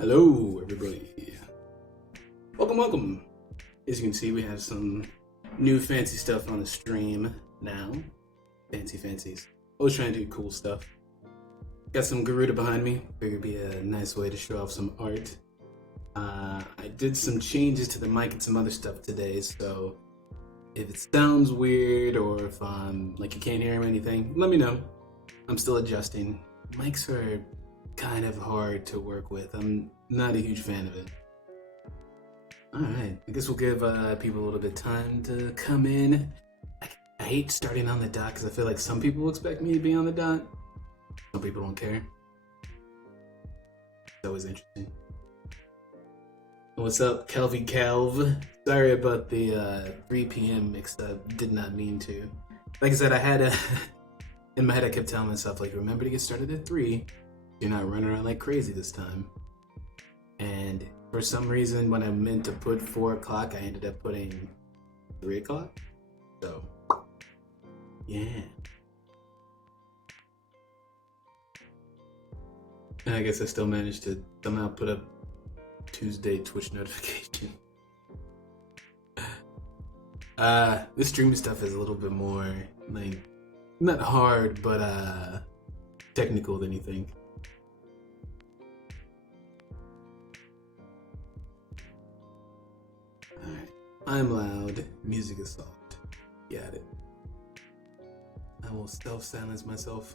Hello, everybody. Welcome. As you can see, we have some new fancy stuff on the stream now. Fancies. Always trying to do cool stuff. Got some Garuda behind me. Figured it'd be a nice way to show off some art. I did some changes to the mic and some other stuff today, so if it sounds weird or if like you can't hear anything, let me know. I'm still adjusting. Mics are kind of hard to work with. I'm not a huge fan of it. Alright, I guess we'll give people a little bit of time to come in. I hate starting on the dot because I feel like some people expect me to be on the dot. Some people don't care. It's always interesting. What's up, Calvy Calv? Sorry about the 3 p.m. mixed up. Did not mean to. Like I said, I had in my head I kept telling myself, like, remember to get started at 3. You're not running around like crazy this time. And for some reason, when I meant to put 4 o'clock, I ended up putting 3 o'clock. So, yeah. And I guess I still managed to somehow put up Tuesday Twitch notification. This streaming stuff is a little bit more, like, not hard, but technical than you think. Alright, I'm loud, music is soft. Got it. I will self-silence myself.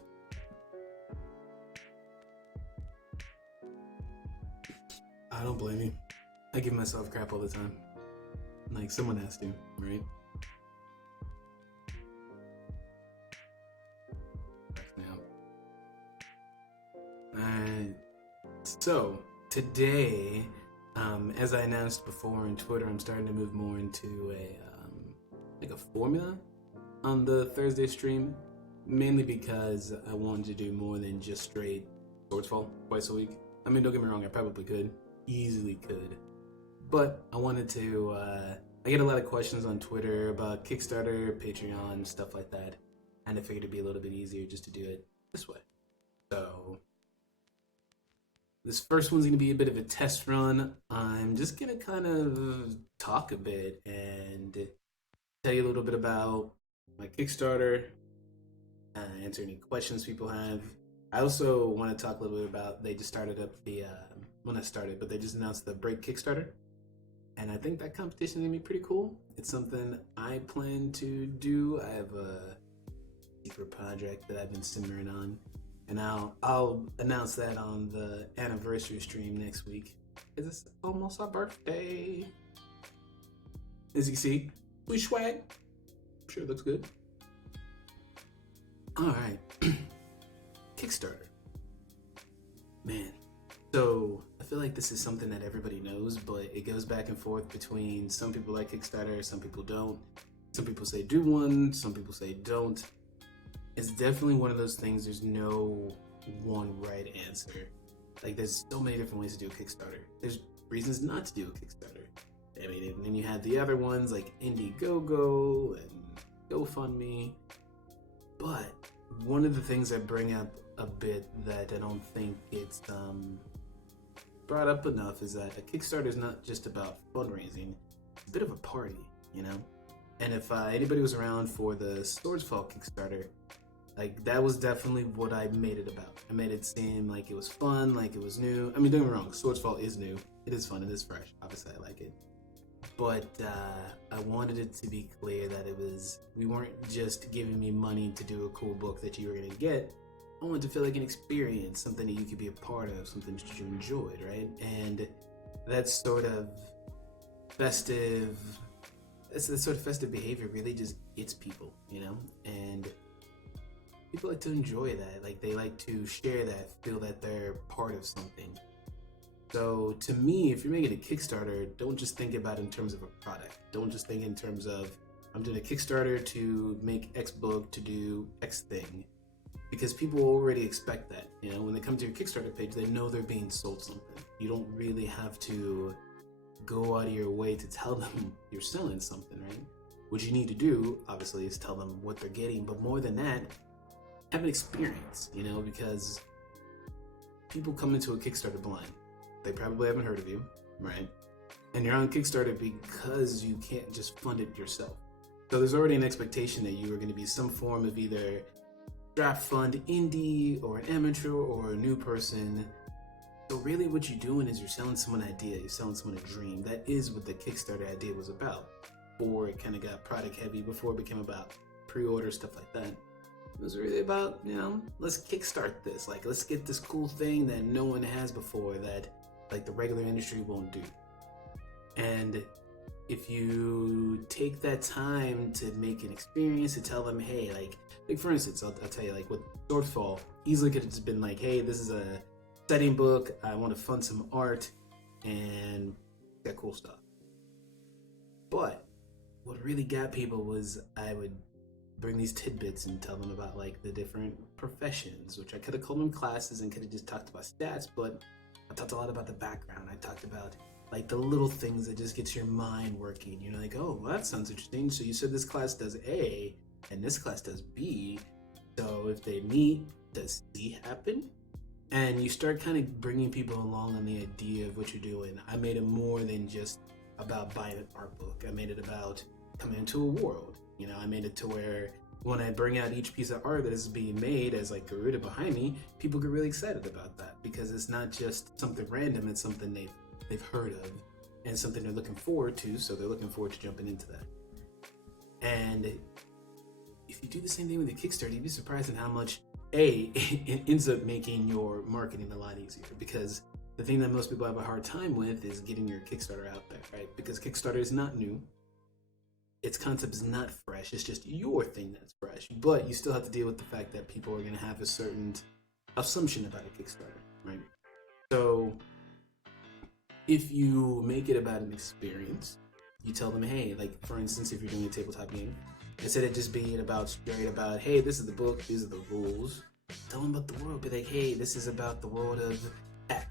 I don't blame you. I give myself crap all the time. Like, someone has to, right? Alright, so today, as I announced before on Twitter, I'm starting to move more into like a formula on the Thursday stream, mainly because I wanted to do more than just straight Swordsfall twice a week. I mean, don't get me wrong, I probably could, easily could, but I wanted to, I get a lot of questions on Twitter about Kickstarter, Patreon, stuff like that, and I figured it'd be a little bit easier just to do it this way. So this first one's gonna be a bit of a test run. I'm just gonna kind of talk a bit and tell you a little bit about my Kickstarter, answer any questions people have. I also want to talk a little bit about, they just started up the, well, not started, but they just announced the Break Kickstarter. And I think that competition is gonna be pretty cool. It's something I plan to do. I have a secret project that I've been simmering on. And I'll announce that on the anniversary stream next week. It's almost our birthday. As you can see, we swag. I'm sure it looks good. Alright. Kickstarter. Man. So I feel like this is something that everybody knows, but it goes back and forth between some people like Kickstarter, some people don't. Some people say do one, some people say don't. It's definitely one of those things, there's no one right answer. Like, there's so many different ways to do a Kickstarter. There's reasons not to do a Kickstarter. I mean, and then you have the other ones like Indiegogo and GoFundMe. But one of the things I bring up a bit that I don't think it's brought up enough is that a Kickstarter is not just about fundraising. It's a bit of a party, you know? And if anybody was around for the Swordsfall Kickstarter, like, that was definitely what I made it about. I made it seem like it was fun, like it was new. I mean, don't get me wrong, Swordsfall is new. It is fun, it is fresh. Obviously, I like it. But I wanted it to be clear that we weren't just giving me money to do a cool book that you were gonna get. I wanted to feel like an experience, something that you could be a part of, something that you enjoyed, right? And that sort of festive behavior really just gets people, you know? And people like to enjoy that. Like, they like to share that, feel that they're part of something. So to me, if you're making a Kickstarter, don't just think about it in terms of a product. Don't just think in terms of, I'm doing a Kickstarter to make X book, to do X thing. Because people already expect that. You know, when they come to your Kickstarter page, they know they're being sold something. You don't really have to go out of your way to tell them you're selling something, right? What you need to do, obviously, is tell them what they're getting, but more than that, have an experience, you know, because people come into a Kickstarter blind. they probably haven't heard of you, right? And you're on Kickstarter because you can't just fund it yourself. So there's already an expectation that you are going to be some form of either draft fund indie or an amateur or a new person. So really what you're doing is you're selling someone an idea, you're selling someone a dream. That is what the Kickstarter idea was about. Before it kind of got product heavy, before it became about pre-order, stuff like that. It was really about, you know, let's kickstart this. Like, let's get this cool thing that no one has before that, like, the regular industry won't do. And if you take that time to make an experience, to tell them, hey, like for instance, I'll tell you, like with Swordsfall, easily could have just been like, hey, this is a setting book, I want to fund some art and that cool stuff. But what really got people was I would bring these tidbits and tell them about like the different professions, which I could have called them classes and could have just talked about stats, but I talked a lot about the background. I talked about like the little things that just gets your mind working. You're like, oh, well, that sounds interesting. So you said this class does A and this class does B. So if they meet, does C happen? And you start kind of bringing people along on the idea of what you're doing. I made it more than just about buying an art book. I made it about coming into a world. You know, I made it to where when I bring out each piece of art that is being made as like Garuda behind me, people get really excited about that because it's not just something random, it's something they've heard of and something they're looking forward to, so they're looking forward to jumping into that. And if you do the same thing with the Kickstarter, you'd be surprised at how much it ends up making your marketing a lot easier, because the thing that most people have a hard time with is getting your Kickstarter out there, right? Because Kickstarter is not new. Its concept is not fresh. It's just your thing that's fresh. But you still have to deal with the fact that people are going to have a certain assumption about a Kickstarter, right? So if you make it about an experience, you tell them, hey, like for instance, if you're doing a tabletop game, instead of just being about straight about, hey, this is the book, these are the rules, tell them about the world. Be like, hey, this is about the world of X.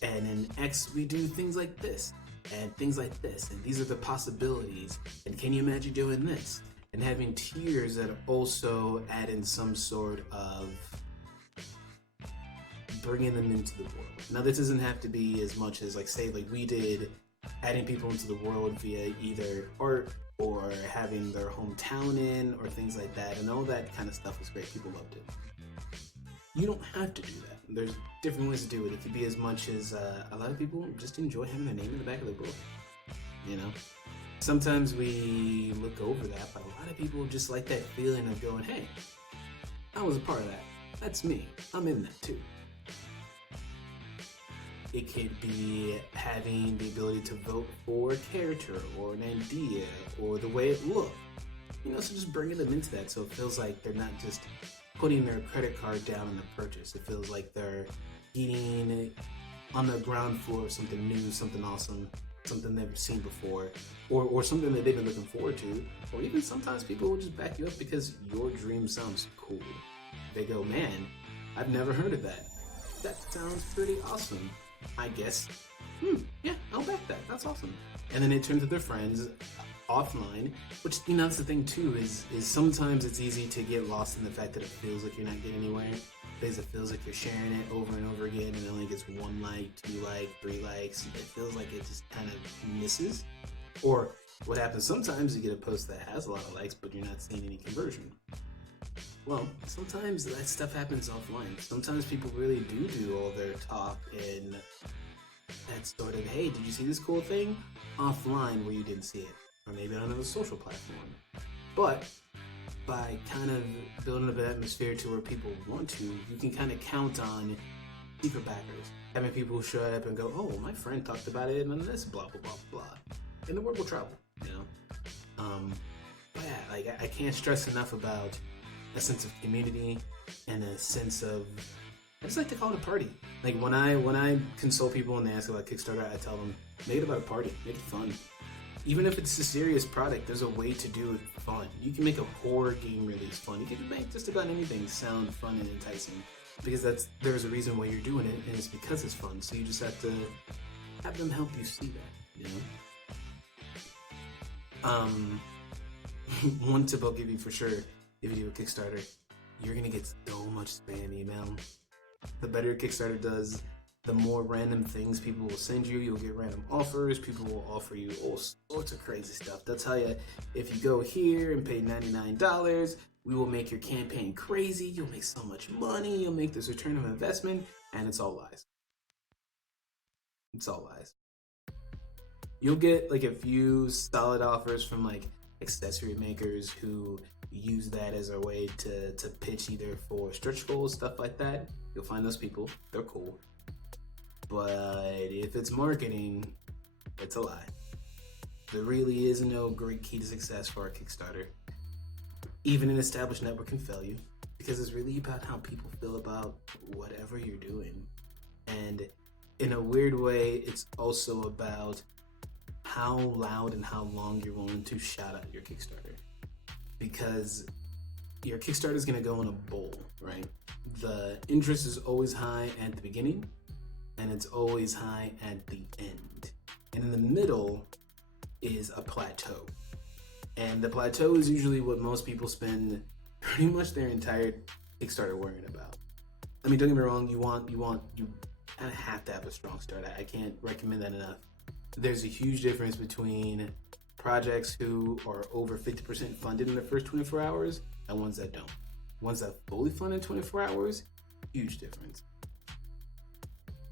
And in X, we do things like this and things like this. And these are the possibilities. And can you imagine doing this? And having tiers that also add in some sort of bringing them into the world. Now, this doesn't have to be as much as, like, say, like we did, adding people into the world via either art or having their hometown in or things like that. And all that kind of stuff was great. People loved it. You don't have to do that. There's different ways to do it. It could be as much as a lot of people just enjoy having their name in the back of the book. You know? Sometimes we look over that, but a lot of people just like that feeling of going, hey, I was a part of that. That's me. I'm in that too. It could be having the ability to vote for a character or an idea or the way it looked. You know, so just bringing them into that so it feels like they're not just putting their credit card down on the purchase. It feels like they're eating on the ground floor of something new, something awesome, something they've seen before, or something that they've been looking forward to. Or even sometimes people will just back you up because your dream sounds cool. They go, man, I've never heard of that. That sounds pretty awesome. I guess, yeah, I'll back that. That's awesome. And then they turn to their friends offline, which, you know, that's the thing too, is sometimes it's easy to get lost in the fact that it feels like you're not getting anywhere, because it feels like you're sharing it over and over again and it only gets 1 like, 2 like, 3 likes. It feels like it just kind of misses. Or what happens sometimes, you get a post that has a lot of likes, but you're not seeing any conversion. Well, sometimes that stuff happens offline. Sometimes people really do all their talk in that sort of, hey, did you see this cool thing? Offline where you didn't see it. Or maybe on another social platform. But by kind of building up an atmosphere to where people want to, you can kind of count on secret backers. Having people show up and go, oh, my friend talked about it and this, blah, blah, blah, blah. And the word will travel, you know? But yeah, like I can't stress enough about a sense of community and a sense of, I just like to call it a party. Like when I consult people and they ask about Kickstarter, I tell them, make it about a party, make it fun. Even if it's a serious product, there's a way to do it fun. You can make a horror game release fun. You can make just about anything sound fun and enticing, because there's a reason why you're doing it, and it's because it's fun. So you just have to have them help you see that, you know? One tip I'll give you for sure, if you do a Kickstarter, you're gonna get so much spam email. The better your Kickstarter does, the more random things people will send you. You'll get random offers. People will offer you all sorts of crazy stuff. They'll tell you, if you go here and pay $99, we will make your campaign crazy. You'll make so much money. You'll make this return of investment. And it's all lies. It's all lies. You'll get like a few solid offers from like accessory makers who use that as a way to pitch either for stretch goals, stuff like that. You'll find those people. They're cool. But if it's marketing, it's a lie. There really is no great key to success for a Kickstarter. Even an established network can fail you, because it's really about how people feel about whatever you're doing. And in a weird way, it's also about how loud and how long you're willing to shout out your Kickstarter. Because your Kickstarter is going to go in a bowl, right? The interest is always high at the beginning, and it's always high at the end. And in the middle is a plateau. And the plateau is usually what most people spend pretty much their entire Kickstarter worrying about. I mean, don't get me wrong, you kind of have to have a strong start. I can't recommend that enough. There's a huge difference between projects who are over 50% funded in the first 24 hours and ones that don't. Ones that fully fund in 24 hours, huge difference.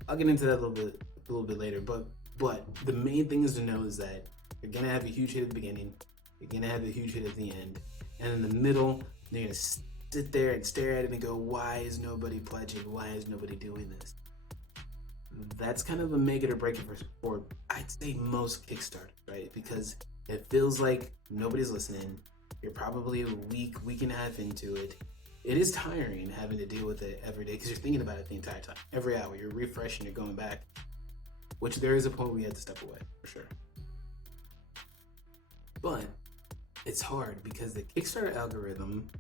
I'll get into that a little bit later, but the main thing is to know is that you're gonna have a huge hit at the beginning, you're gonna have a huge hit at the end, and in the middle, you're gonna sit there and stare at it and go, why is nobody pledging? Why is nobody doing this? That's kind of a make it or break it for I'd say most Kickstarters, right? Because it feels like nobody's listening. You're probably a week and a half into it. It is tiring having to deal with it every day because you're thinking about it the entire time. Every hour, you're refreshing, you're going back, which there is a point where you have to step away, for sure. But it's hard because the Kickstarter algorithm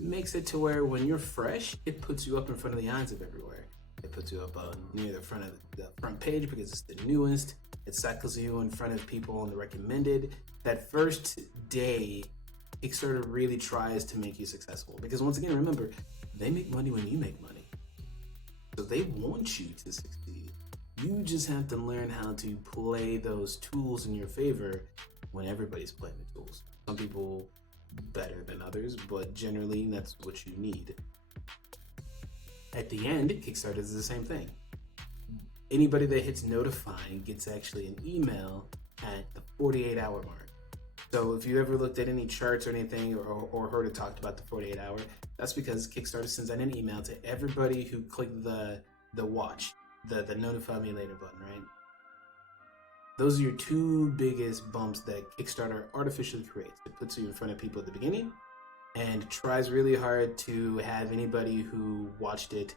makes it to where when you're fresh, it puts you up in front of the eyes of everywhere. It puts you up near the front page because it's the newest. It cycles you in front of people on the recommended. That first day, Kickstarter really tries to make you successful because once again, remember, they make money when you make money. So they want you to succeed. You just have to learn how to play those tools in your favor when everybody's playing the tools. Some people better than others, but generally that's what you need. At the end, Kickstarter is the same thing. Anybody that hits notify gets actually an email at the 48-hour mark. So if you ever looked at any charts or anything or heard it talked about the 48 hour, that's because Kickstarter sends out an email to everybody who clicked the watch, the notify me later button, right? Those are your two biggest bumps that Kickstarter artificially creates. It puts you in front of people at the beginning and tries really hard to have anybody who watched it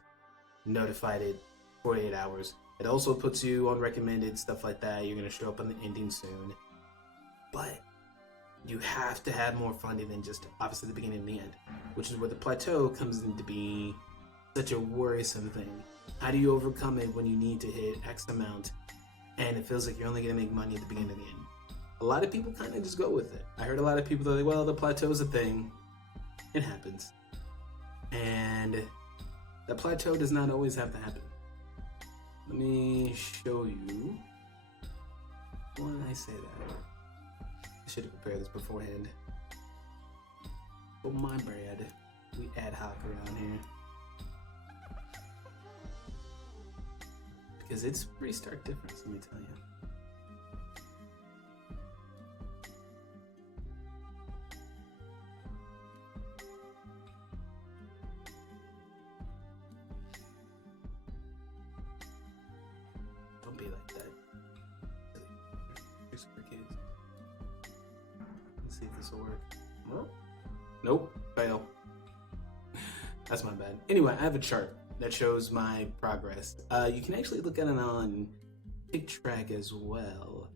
notified it 48 hours. It also puts you on recommended, stuff like that. You're going to show up on the ending soon. But you have to have more funding than just obviously the beginning and the end, which is where the plateau comes in to be such a worrisome thing. How do you overcome it when you need to hit X amount and it feels like you're only going to make money at the beginning and the end? A lot of people kind of just go with it. I heard a lot of people that are like, well, the plateau's a thing. It happens. And the plateau does not always have to happen. Let me show you. Why did I say that? I should have prepared this beforehand. Oh my bad. We ad hoc around here. Because it's a pretty stark difference, let me tell you. Don't be like that. Here's for kids. Let's see if this will work. Well, nope, fail. That's my bad. Anyway, I have a chart that shows my progress. You can actually look at it on TickTrack as well.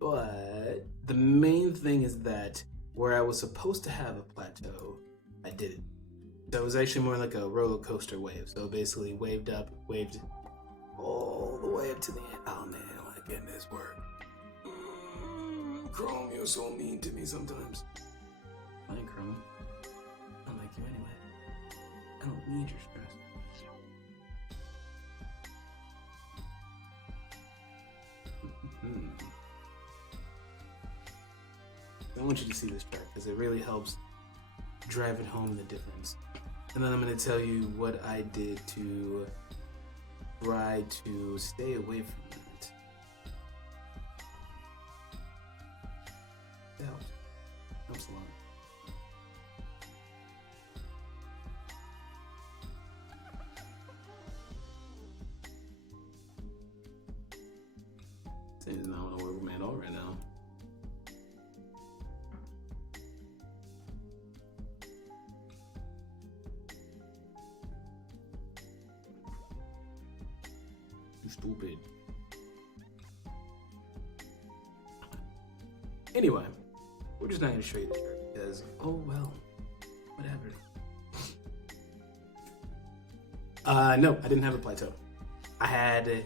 But the main thing is that where I was supposed to have a plateau, I didn't. So it was actually more like a roller coaster wave. So basically waved up, waved all the way up to the end. Oh man, why can't this work? Chrome, you're so mean to me sometimes. Fine, Chrome. I like you anyway. I don't need your stress. want you to see this chart because it really helps drive it home the difference. And then I'm going to tell you what I did to try to stay away from that. It helps a lot. Seems not want to work with me at all right now. You stupid. Anyway, we're just not going to show you the chart because, oh well, whatever. No, I didn't have a plateau. I had,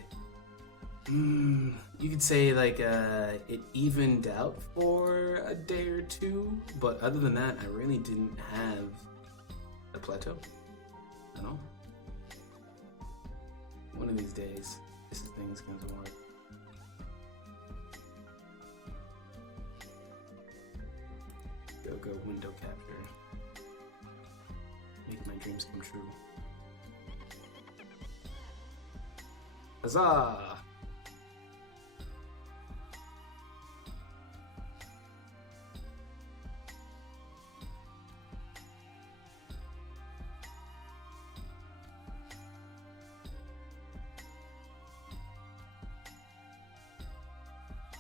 you could say like it evened out for a day or two, but other than that, I really didn't have a plateau at all. One of these days, this thing's going to work. Go window capture. Make my dreams come true. Huzzah!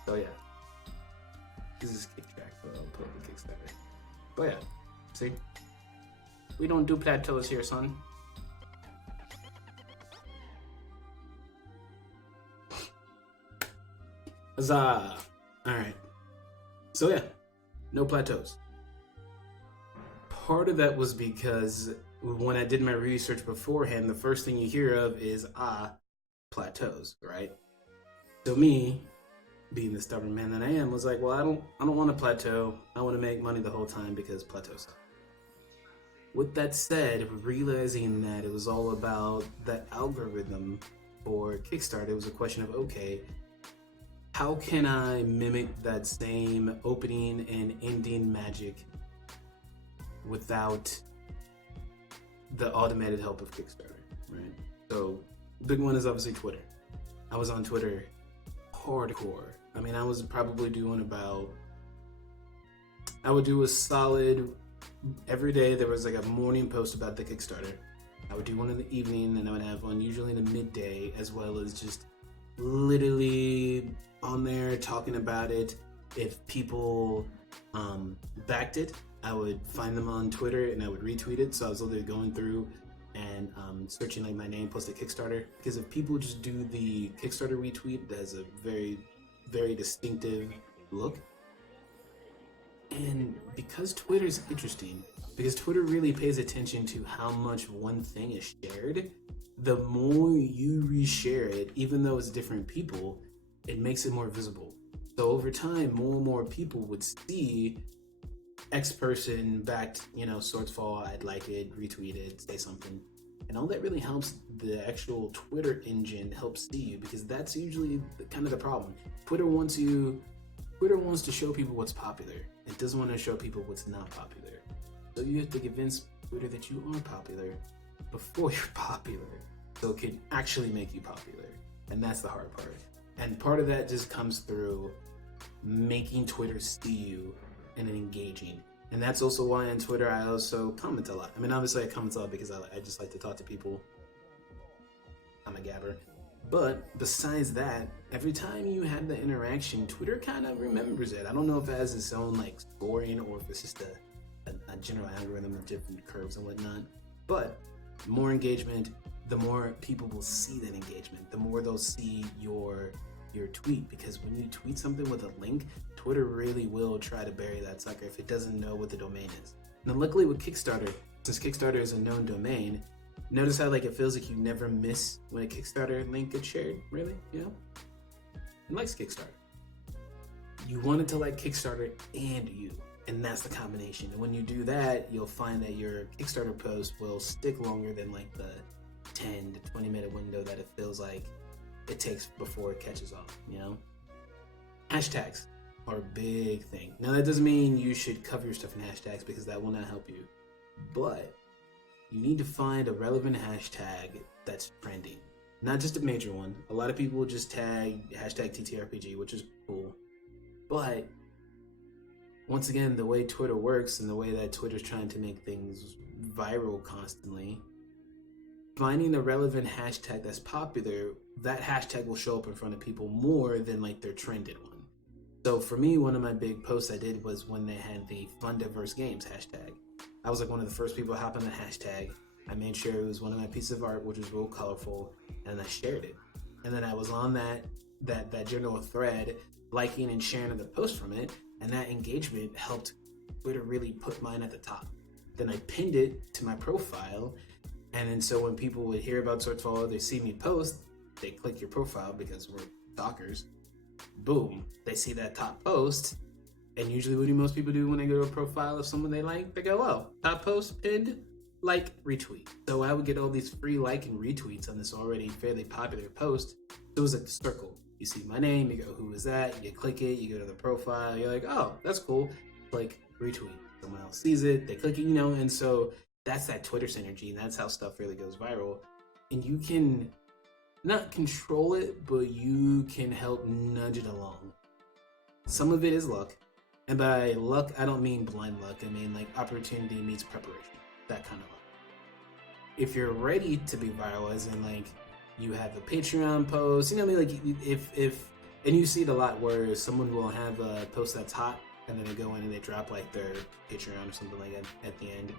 So yeah, this is Kickstarter, but I'll put it on Kickstarter. But yeah, see, we don't do plateaus here, son. Huzzah! All right. So yeah, no plateaus. Part of that was because when I did my research beforehand, the first thing you hear of is plateaus, right? So me, being the stubborn man that I am, was like, well, I don't want a plateau. I want to make money the whole time because plateaus suck. With that said, realizing that it was all about the algorithm for Kickstarter, it was a question of, okay, how can I mimic that same opening and ending magic without the automated help of Kickstarter, right? So, big one is obviously Twitter. I was on Twitter hardcore. I mean, I was probably doing about, I would do a solid, every day there was like a morning post about the Kickstarter. I would do one in the evening, and I would have one usually in the midday, as well as just literally on there talking about it. If people backed it, I would find them on Twitter and I would retweet it. So I was literally going through and searching like my name, posted Kickstarter, because if people just do the Kickstarter retweet, that's a very, very distinctive look. And because Twitter is interesting, because Twitter really pays attention to how much one thing is shared, the more you reshare it, even though it's different people, it makes it more visible. So over time, more and more people would see X person backed, Swordsfall, I'd like it, retweet it, say something. And all that really helps the actual Twitter engine help see you, because that's usually kind of the problem. Twitter wants to show people what's popular. It doesn't want to show people what's not popular. So you have to convince Twitter that you are popular before you're popular, so it can actually make you popular. And that's the hard part. And part of that just comes through making Twitter see you and engaging. And that's also why on Twitter I also comment a lot. I mean, obviously I comment a lot because I just like to talk to people. I'm a gabber. But besides that, every time you have the interaction, Twitter kind of remembers it. I don't know if it has its own like scoring or if it's just a general algorithm of different curves and whatnot. But the more engagement, the more people will see that engagement. The more they'll see your tweet, because when you tweet something with a link, Twitter really will try to bury that sucker if it doesn't know what the domain is. Now, luckily with Kickstarter, since Kickstarter is a known domain, notice how like it feels like you never miss when a Kickstarter link gets shared, really, It likes Kickstarter. You want it to like Kickstarter and you, and that's the combination. And when you do that, you'll find that your Kickstarter post will stick longer than like the 10 to 20 minute window that it feels like it takes before it catches on, Hashtags. are a big thing. Now that doesn't mean you should cover your stuff in hashtags, because that will not help you. But you need to find a relevant hashtag that's trending. Not just a major one. A lot of people just tag hashtag TTRPG, which is cool. But once again, the way Twitter works and the way that Twitter's trying to make things viral constantly, finding a relevant hashtag that's popular, that hashtag will show up in front of people more than like their trended one. So for me, one of my big posts I did was when they had the Fun Diverse Games hashtag. I was like one of the first people to hop on the hashtag. I made sure it was one of my pieces of art, which was real colorful, and I shared it. And then I was on that general thread, liking and sharing the post from it, and that engagement helped Twitter really put mine at the top. Then I pinned it to my profile, and then so when people would hear about Swordsfall, they see me post, they click your profile because we're stalkers. Boom, they see that top post, and usually what do most people do when they go to a profile of someone they like? They go, oh, top post, pinned, like, retweet. So I would get all these free like and retweets on this already fairly popular post. It was like the circle. You see my name, you go, who is that? You click it, you go to the profile, you're like, oh, that's cool. Like, retweet. Someone else sees it, they click it, you know, and so that's that Twitter synergy, and that's how stuff really goes viral. And you can not control it, but you can help nudge it along. Some of it is luck. And by luck, I don't mean blind luck. I mean like opportunity meets preparation. That kind of luck. If you're ready to be viral, as in like you have a Patreon post, you know what I mean? Like if and you see it a lot where someone will have a post that's hot and then they go in and they drop like their Patreon or something like that at the end.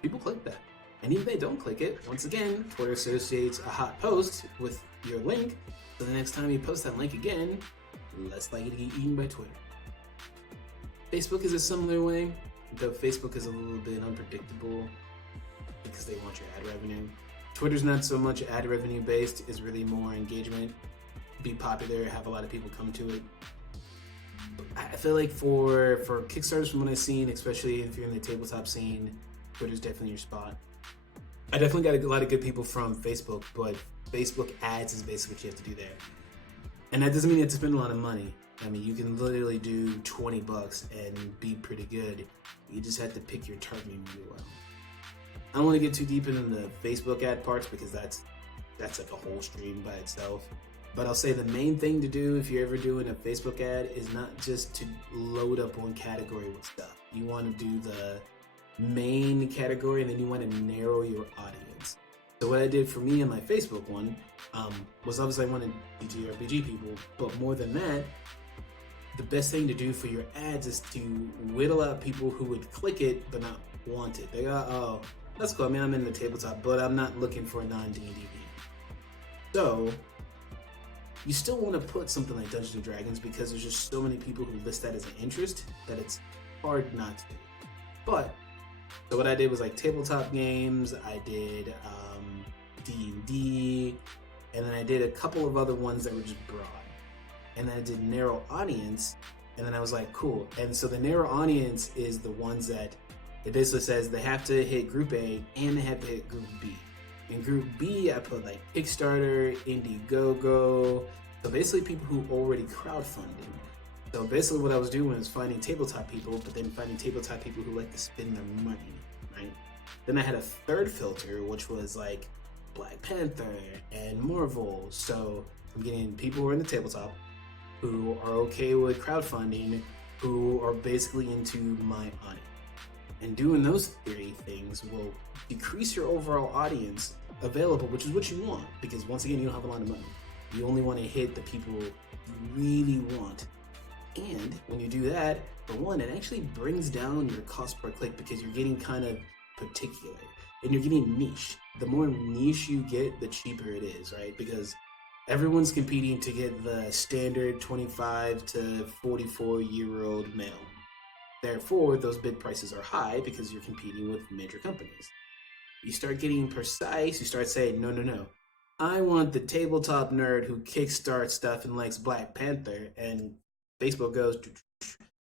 People click that. And if they don't click it, once again, Twitter associates a hot post with your link. So the next time you post that link again, less likely to get eaten by Twitter. Facebook is a similar way, though Facebook is a little bit unpredictable because they want your ad revenue. Twitter's not so much ad revenue based, it's really more engagement. Be popular, have a lot of people come to it. I feel like for Kickstarters, from what I've seen, especially if you're in the tabletop scene, Twitter's definitely your spot. I definitely got a lot of good people from Facebook, but Facebook ads is basically what you have to do there. And that doesn't mean you have to spend a lot of money. I mean, you can literally do $20 and be pretty good. You just have to pick your targeting really well. I don't want to get too deep into the Facebook ad parts because that's like a whole stream by itself. But I'll say the main thing to do if you're ever doing a Facebook ad is not just to load up one category with stuff. You want to do the main category and then you want to narrow your audience. So what I did for me on my Facebook one was obviously I wanted TTRPG people, but more than that, the best thing to do for your ads is to whittle out people who would click it but not want it. They go, oh, that's cool. I mean, I'm in the tabletop, but I'm not looking for a non-D&D game. So you still want to put something like Dungeons and Dragons because there's just so many people who list that as an interest that it's hard not to do. But so what I did was like tabletop games. I did D&D, and then I did a couple of other ones that were just broad. And then I did narrow audience, and then I was like, cool. And so the narrow audience is the ones that it basically says they have to hit Group A and they have to hit Group B. In Group B, I put like Kickstarter, Indiegogo, so basically people who already crowdfunded. So basically what I was doing was finding tabletop people, but then finding tabletop people who like to spend their money, right? Then I had a third filter, which was like Black Panther and Marvel. So I'm getting people who are in the tabletop, who are okay with crowdfunding, who are basically into my audience. And doing those three things will decrease your overall audience available, which is what you want, because once again, you don't have a lot of money. You only want to hit the people you really want. And when you do that, for one, it actually brings down your cost per click because you're getting kind of particular and you're getting niche. The more niche you get, the cheaper it is, right? Because everyone's competing to get the standard 25 to 44-year-old male. Therefore, those bid prices are high because you're competing with major companies. You start getting precise, you start saying, no. I want the tabletop nerd who kickstarts stuff and likes Black Panther, and Facebook goes,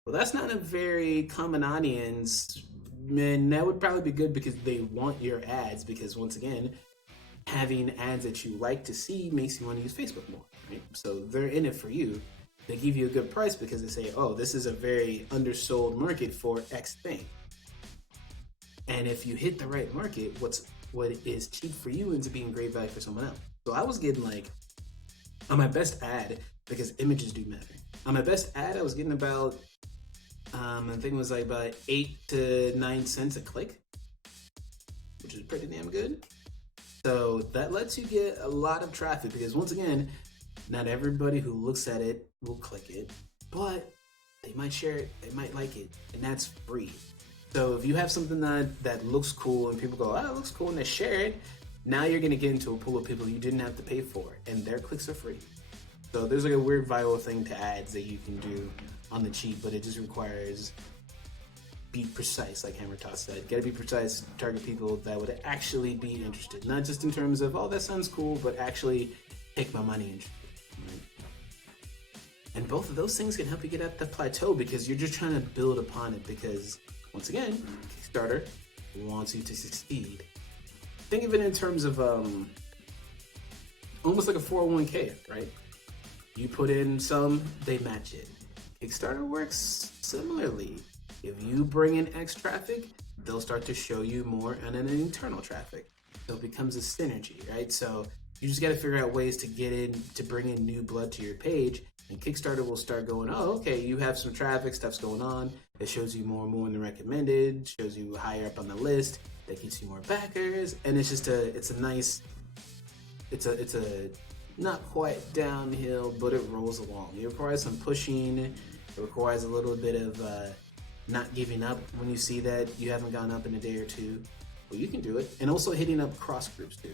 well, that's not a very common audience, and that would probably be good because they want your ads, because once again, having ads that you like to see makes you want to use Facebook more, right? So they're in it for you. they give you a good price because they say, oh, this is a very undersold market for X thing. And if you hit the right market, what is cheap for you ends up being great value for someone else. So I was getting like, on my best ad, because images do matter. On my best ad, I was getting about, I think it was like about 8 to 9 cents a click, which is pretty damn good. So that lets you get a lot of traffic because once again, not everybody who looks at it will click it, but they might share it, they might like it, and that's free. So if you have something that looks cool and people go, oh, it looks cool, and they share it, now you're gonna get into a pool of people you didn't have to pay for, and their clicks are free. So there's like a weird viral thing to ads that you can do on the cheap, but it just requires be precise, like Hammer Toss said. Gotta be precise, target people that would actually be interested. Not just in terms of, oh, that sounds cool, but actually take my money and right? And both of those things can help you get at the plateau because you're just trying to build upon it because, once again, Kickstarter wants you to succeed. Think of it in terms of almost like a 401k, right? You put in some, they match it. Kickstarter works similarly. If you bring in X traffic, they'll start to show you more on an internal traffic. So it becomes a synergy, right? So you just got to figure out ways to get in, to bring in new blood to your page, and Kickstarter will start going, oh, okay, you have some traffic, stuff's going on. It shows you more and more in the recommended, shows you higher up on the list, that gets you more backers, and it's just it's a not quite downhill, but it rolls along. It requires some pushing. It requires a little bit of not giving up when you see that you haven't gone up in a day or two. Well, you can do it, and also hitting up cross groups too.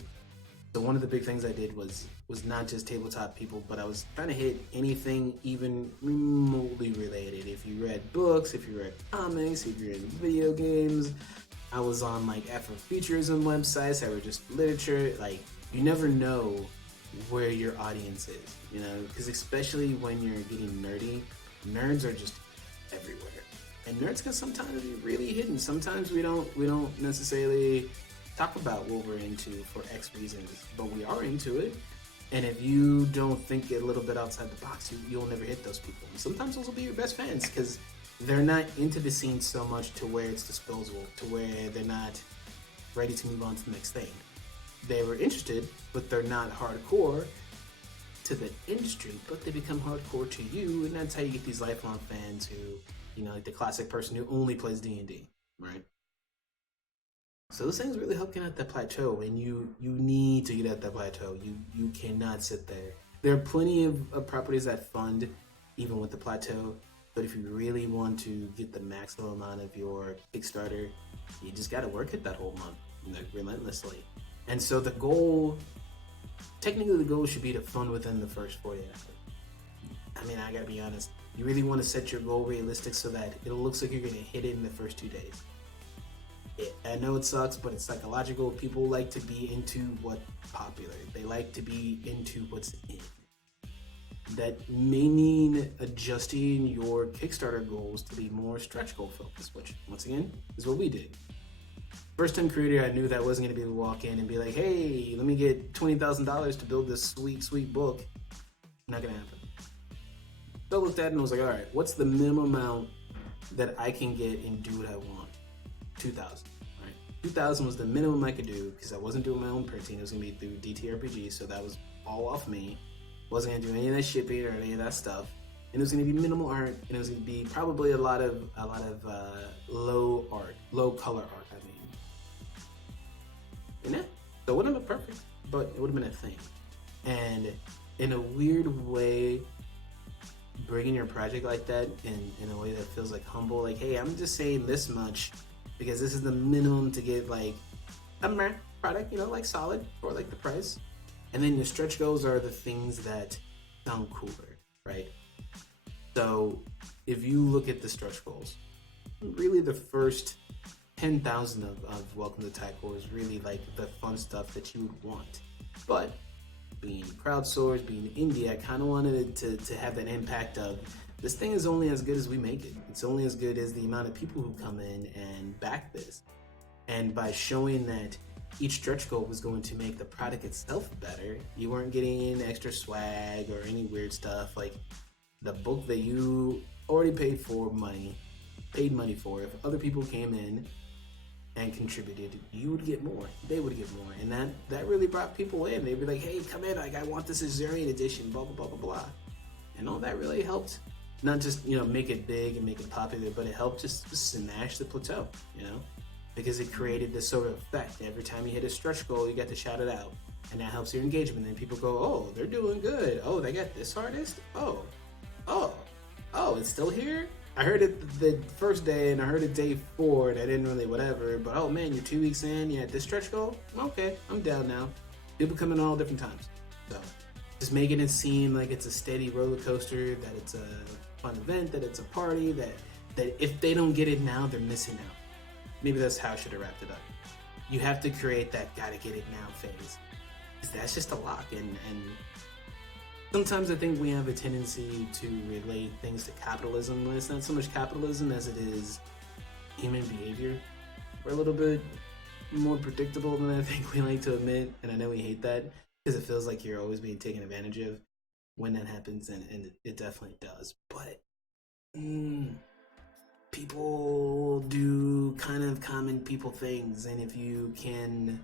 So one of the big things I did was not just tabletop people, but I was trying to hit anything even remotely related. If you read books, if you read comics, if you're in video games, I was on like Afrofuturism websites that were just literature. Like, you never know where your audience is, you know, because especially when you're getting nerdy, nerds are just everywhere. And nerds can sometimes be really hidden. Sometimes we don't necessarily talk about what we're into for X reasons, but we are into it. And if you don't think a little bit outside the box, you'll never hit those people. And sometimes those will be your best fans because they're not into the scene so much to where it's disposable, to where they're not ready to move on to the next thing. They were interested, but they're not hardcore to the industry, but they become hardcore to you, and that's how you get these lifelong fans who, you know, like the classic person who only plays D&D, right? So those things really help get at that plateau, and you need to get at that plateau. You cannot sit there. There are plenty of properties that fund even with the plateau, but if you really want to get the maximum amount of your Kickstarter, you just got to work it that whole month, you know, relentlessly. And so the goal, technically the goal should be to fund within the first 48 hours. I mean, I gotta be honest, you really want to set your goal realistic so that it looks like you're gonna hit it in the first 2 days. I know it sucks, but it's psychological. People like to be into what's popular. They like to be into what's in. That may mean adjusting your Kickstarter goals to be more stretch goal focused, which once again is what we did. First time creator, I knew that I wasn't going to be able to walk in and be like, hey, let me get $20,000 to build this sweet book. Not going to happen. So I looked at it and I was like, all right, what's the minimum amount that I can get and do what I want? 2,000, right? 2,000 was the minimum I could do because I wasn't doing my own printing. It was going to be through DTRPG, so that was all off me. Wasn't going to do any of that shipping or any of that stuff. And it was going to be minimal art, and it was going to be probably a lot of low color art. And yeah, so it wouldn't have been perfect, but it would have been a thing. And in a weird way, bringing your project like that in a way that feels like humble, like, hey, I'm just saying this much because this is the minimum to get like a product, you know, like solid for like the price. And then your stretch goals are the things that sound cooler, right? So if you look at the stretch goals, really the first 10,000 of Welcome to Tycoon is really like the fun stuff that you would want. But being crowdsourced, being indie, I kind of wanted it to have that impact of this thing is only as good as we make it. It's only as good as the amount of people who come in and back this. And by showing that each stretch goal was going to make the product itself better, you weren't getting extra swag or any weird stuff. Like, the book that you already paid money for, if other people came in and contributed, you would get more, they would get more, and that really brought people in. They'd be like, hey, come in, like, I want this Azurian edition, blah blah blah blah blah. And all that really helped, not just, you know, make it big and make it popular, but it helped just smash the plateau, you know, because it created this sort of effect. Every time you hit a stretch goal, you got to shout it out, and that helps your engagement. And people go, oh, they're doing good, oh, they got this artist, oh, it's still here. I heard it the first day, and I heard it day 4, and I didn't really whatever, but oh man, you're 2 weeks in, you had this stretch goal? Okay, I'm down now. People come in all different times. So just making it seem like it's a steady roller coaster, that it's a fun event, that it's a party, that if they don't get it now, they're missing out. Maybe that's how I should have wrapped it up. You have to create that gotta get it now phase. Because that's just a lot, and sometimes I think we have a tendency to relate things to capitalism when it's not so much capitalism as it is human behavior. We're a little bit more predictable than I think we like to admit, and I know we hate that because it feels like you're always being taken advantage of when that happens, and it definitely does. But people do kind of common people things, and if you can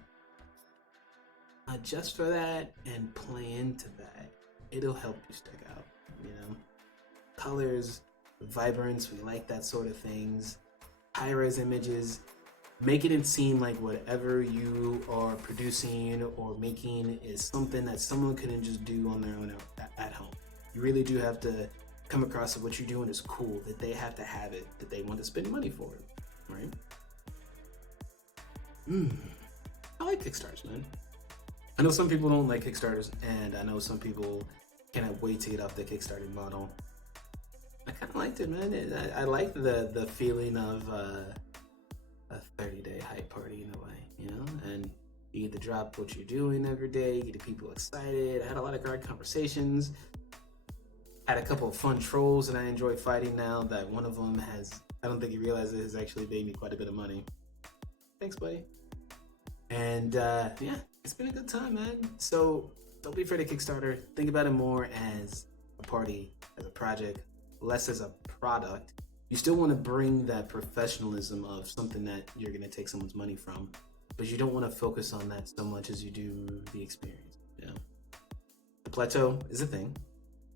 adjust for that and play into that, it'll help you stick out, you know? Colors, vibrance, we like that sort of things. High-res images, making it seem like whatever you are producing or making is something that someone couldn't just do on their own at home. You really do have to come across that what you're doing is cool, that they have to have it, that they want to spend money for it, right? I like Kickstarters, man. I know some people don't like Kickstarters, and I know some people cannot wait to get off the Kickstarter model. I kind of liked it, man. I liked the feeling of a 30-day hype party in a way, you know? And you get to drop what you're doing every day, you get the people excited. I had a lot of great conversations. Had a couple of fun trolls that I enjoy fighting now, that one of them has, I don't think he realizes, has actually made me quite a bit of money. Thanks, buddy. And yeah, it's been a good time, man. So don't be afraid of Kickstarter. Think about it more as a party, as a project, less as a product. You still want to bring that professionalism of something that you're going to take someone's money from, but you don't want to focus on that so much as you do the experience. You know? The plateau is a thing.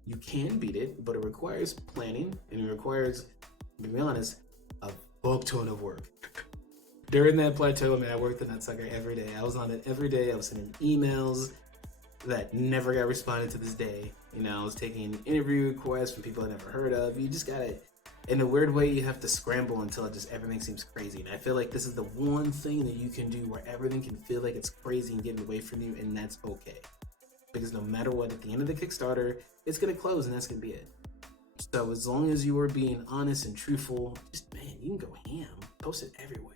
You can beat it, but it requires planning, and it requires, to be honest, a fuck ton of work. During that plateau, I mean, I worked on that sucker every day. I was on it every day. I was sending emails that never got responded to this day. You know, I was taking interview requests from people I never heard of. You just gotta, in a weird way, you have to scramble until it just everything seems crazy. And I feel like this is the one thing that you can do where everything can feel like it's crazy and getting away from you, and that's okay. Because no matter what, at the end of the Kickstarter, it's gonna close, and that's gonna be it. So as long as you are being honest and truthful, just, man, you can go ham. Post it everywhere.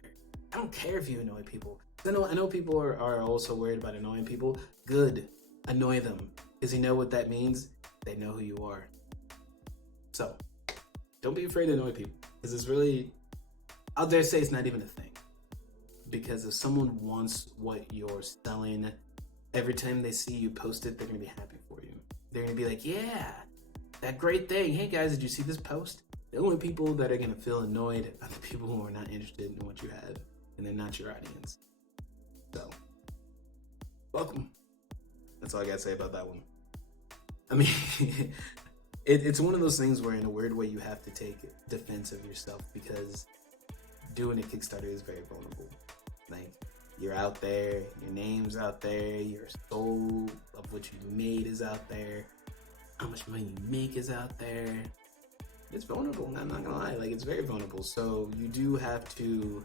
I don't care if you annoy people. I know people are also worried about annoying people. Good. Annoy them. Because you know what that means? They know who you are. So, don't be afraid to annoy people. Because it's really, I'll dare say it's not even a thing. Because if someone wants what you're selling, every time they see you post it, they're going to be happy for you. They're going to be like, yeah, that great thing. Hey guys, did you see this post? The only people that are going to feel annoyed are the people who are not interested in what you have. And they're not your audience. So, welcome. That's all I gotta say about that one. I mean, it's one of those things where in a weird way you have to take defense of yourself, because doing a Kickstarter is very vulnerable. Like, you're out there, your name's out there, your soul of what you made is out there, how much money you make is out there. It's vulnerable, I'm not gonna lie, like, it's very vulnerable. So you do have to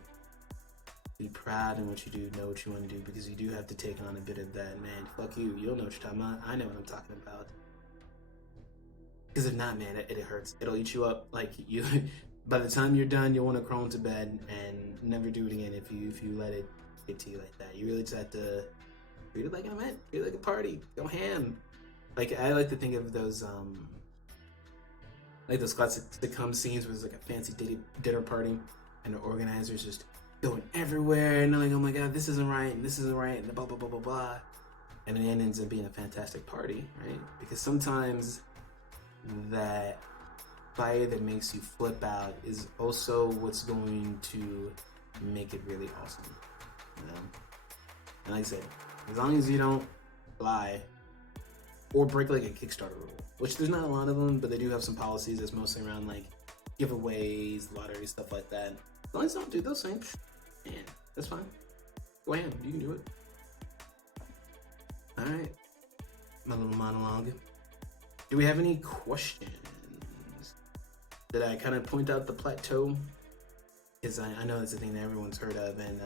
be proud in what you do, know what you want to do, because you do have to take on a bit of that, man, fuck you, you'll know what you're talking about, I know what I'm talking about. Because if not, man, it hurts. It'll eat you up. Like, you, by the time you're done, you'll want to crawl into bed and never do it again if you let it get to you like that. You really just have to treat it like an event, treat it like a party, go ham. Like, I like to think of those classic sitcom scenes where there's like a fancy dinner party and the organizers just going everywhere, and they're like, oh my god, this isn't right, and this isn't right, and blah blah blah blah blah, and then it ends up being a fantastic party, right? Because sometimes that fire that makes you flip out is also what's going to make it really awesome, you know? And like I said, as long as you don't lie or break like a Kickstarter rule, which there's not a lot of them, but they do have some policies that's mostly around like giveaways, lottery, stuff like that. As long as you don't do those things, man, that's fine. Go ahead, you can do it. All right, my little monologue. Do we have any questions? Did I kind of point out the plateau? Because I know it's a thing that everyone's heard of, and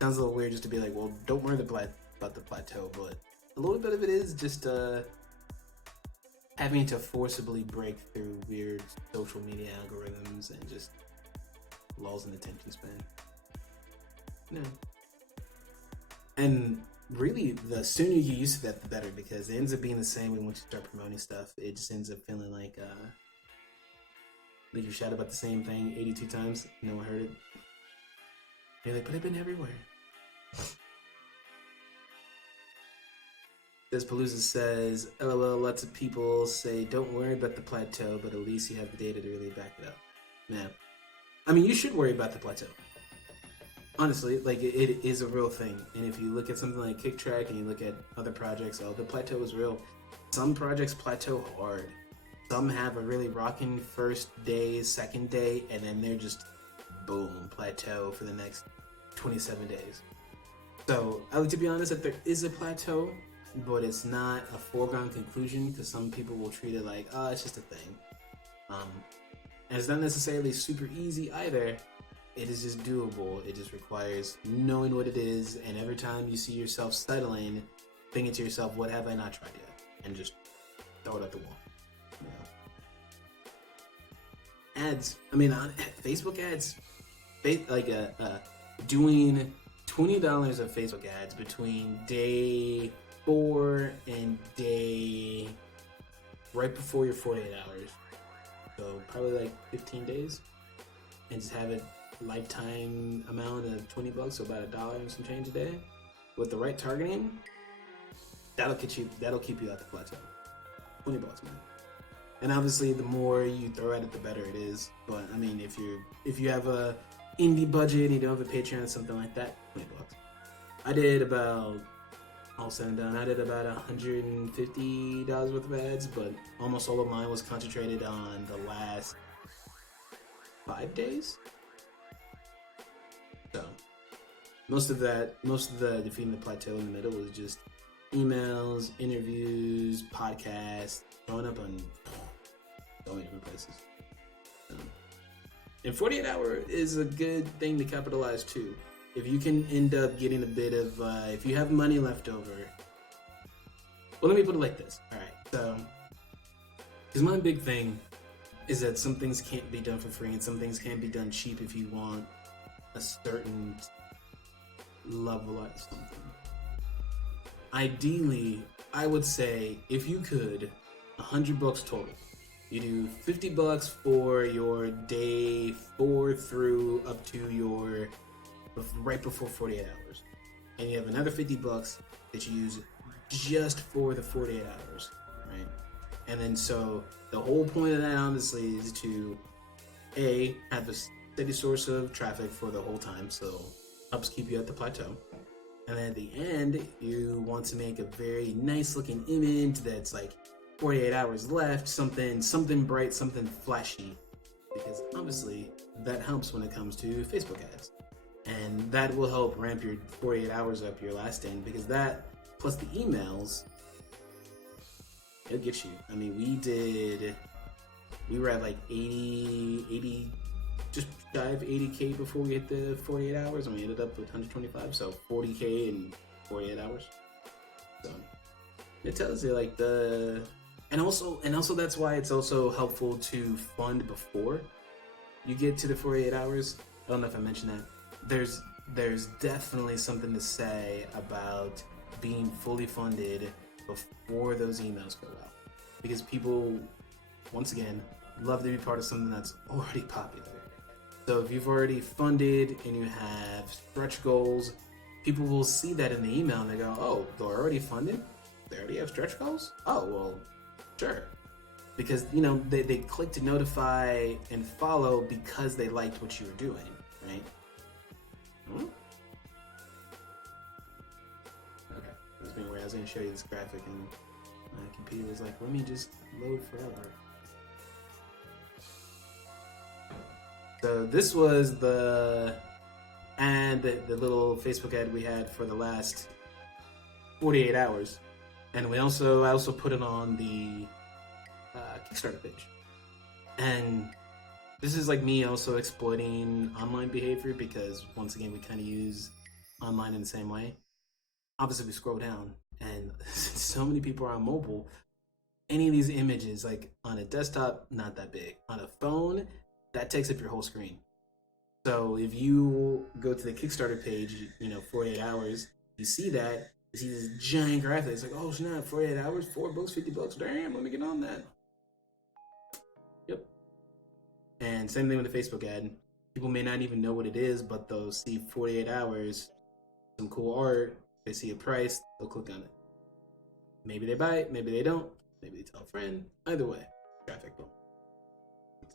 sounds a little weird just to be like, well, don't worry about the plateau, but a little bit of it is just having to forcibly break through weird social media algorithms and just laws and attention span. No. And really, the sooner you get used to that, the better, because it ends up being the same way once you start promoting stuff. It just ends up feeling like you shout about the same thing 82 times, no one heard it. You're like, but I've been everywhere. As Palooza says, LOL, lots of people say, don't worry about the plateau, but at least you have the data to really back it up. Man, I mean, you should worry about the plateau. Honestly, like, it is a real thing. And if you look at something like KickTrack and you look at other projects, oh, the plateau is real. Some projects plateau hard. Some have a really rocking first day, second day, and then they're just, boom, plateau for the next 27 days. So, I like to be honest that there is a plateau, but it's not a foregone conclusion, because some people will treat it like, oh, it's just a thing. And it's not necessarily super easy either. It is just doable. It just requires knowing what it is, and every time you see yourself settling, thinking to yourself, what have I not tried yet? And just throw it at the wall. You know? Ads. I mean, on Facebook ads, doing $20 of Facebook ads between day 4 and day right before your 48 hours. So probably like 15 days, and just have it lifetime amount of $20, so about $1 and some change a day. With the right targeting, that'll keep you at the plateau. $20, man. And obviously, the more you throw at it, the better it is. But I mean, if you have a indie budget and you don't have a Patreon or something like that, $20. I did about, all said and done, I did about $150 worth of ads, but almost all of mine was concentrated on the last 5 days. So most of the defeating the plateau in the middle was just emails, interviews, podcasts, showing up on so many different places. And 48 hour is a good thing to capitalize too. If you can end up getting a bit of, if you have money left over. Well, let me put it like this. All right, so, because my big thing is that some things can't be done for free and some things can't be done cheap if you want a certain level of something. Ideally, I would say if you could, $100 total. You do $50 for your day 4 through up to your right before 48 hours, and you have another $50 that you use just for the 48 hours, right? And then so the whole point of that honestly is to have a steady source of traffic for the whole time, so helps keep you at the plateau. And then at the end, you want to make a very nice looking image that's like 48 hours left, something bright, something flashy, because obviously that helps when it comes to Facebook ads. And that will help ramp your 48 hours up your last end, because that plus the emails, it'll get you. I mean, we were at like 80, just shy of 80K before we hit the 48 hours, and we ended up with 125, so 40K in 48 hours. So it tells you like and also that's why it's also helpful to fund before you get to the 48 hours. I don't know if I mentioned that. There's definitely something to say about being fully funded before those emails go out, because people, once again, love to be part of something that's already popular. So if you've already funded and you have stretch goals, people will see that in the email and they go, oh, they're already funded? They already have stretch goals? Oh, well, sure. because you know they click to notify and follow because they liked what you were doing, right? Hmm? Okay, that's being weird. I was gonna show you this graphic and my computer was like, let me just load forever. So this was the ad, the little Facebook ad we had for the last 48 hours, and I also put it on the Kickstarter page. And this is like me also exploiting online behavior, because once again we kind of use online in the same way. Obviously we scroll down and so many people are on mobile. Any of these images, like on a desktop, not that big. On a phone, that takes up your whole screen. So if you go to the Kickstarter page, 48 hours, you see that, you see this giant graphic. It's like, oh snap, 48 hours, $4, $50. Damn, let me get on that. Yep. And same thing with the Facebook ad. People may not even know what it is, but they'll see 48 hours, some cool art, they see a price, they'll click on it. Maybe they buy it, maybe they don't, maybe they tell a friend. Either way, traffic boom.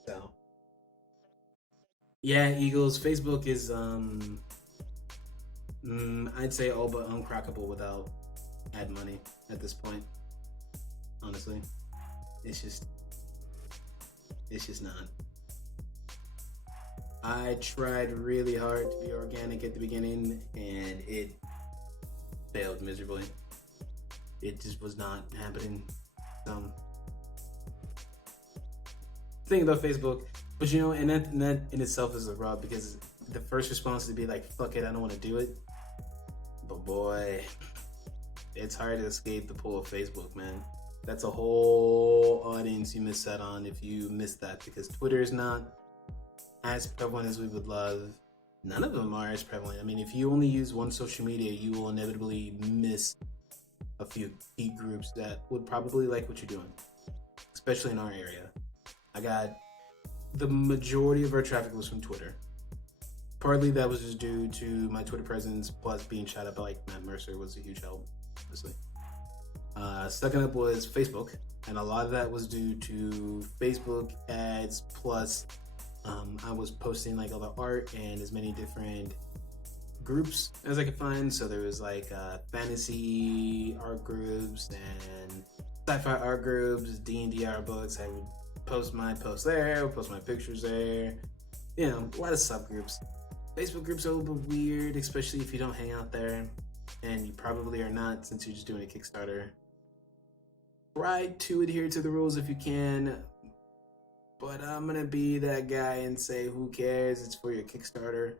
So yeah, Eagles, Facebook is I'd say all but uncrackable without ad money at this point. Honestly, it's just not. I tried really hard to be organic at the beginning and it failed miserably. It just was not happening. Thing about Facebook, but and that in itself is a rub, because the first response is to be like, fuck it, I don't want to do it. But boy, it's hard to escape the pull of Facebook, man. That's a whole audience you miss out on if you miss that, because Twitter is not as prevalent as we would love. None of them are as prevalent. I mean, if you only use one social media, you will inevitably miss a few key groups that would probably like what you're doing, especially in our area. I got the majority of our traffic was from Twitter. Partly that was just due to my Twitter presence, plus being shout out by like Matt Mercer was a huge help, obviously. Second up was Facebook, and a lot of that was due to Facebook ads, plus I was posting like all the art and as many different groups as I could find. So there was like fantasy art groups and sci-fi art groups, D&D art books. I would post my posts there, post my pictures there. A lot of subgroups. Facebook groups are a little bit weird, especially if you don't hang out there, and you probably are not since you're just doing a Kickstarter. Try to adhere to the rules if you can, but I'm gonna be that guy and say, who cares? It's for your Kickstarter.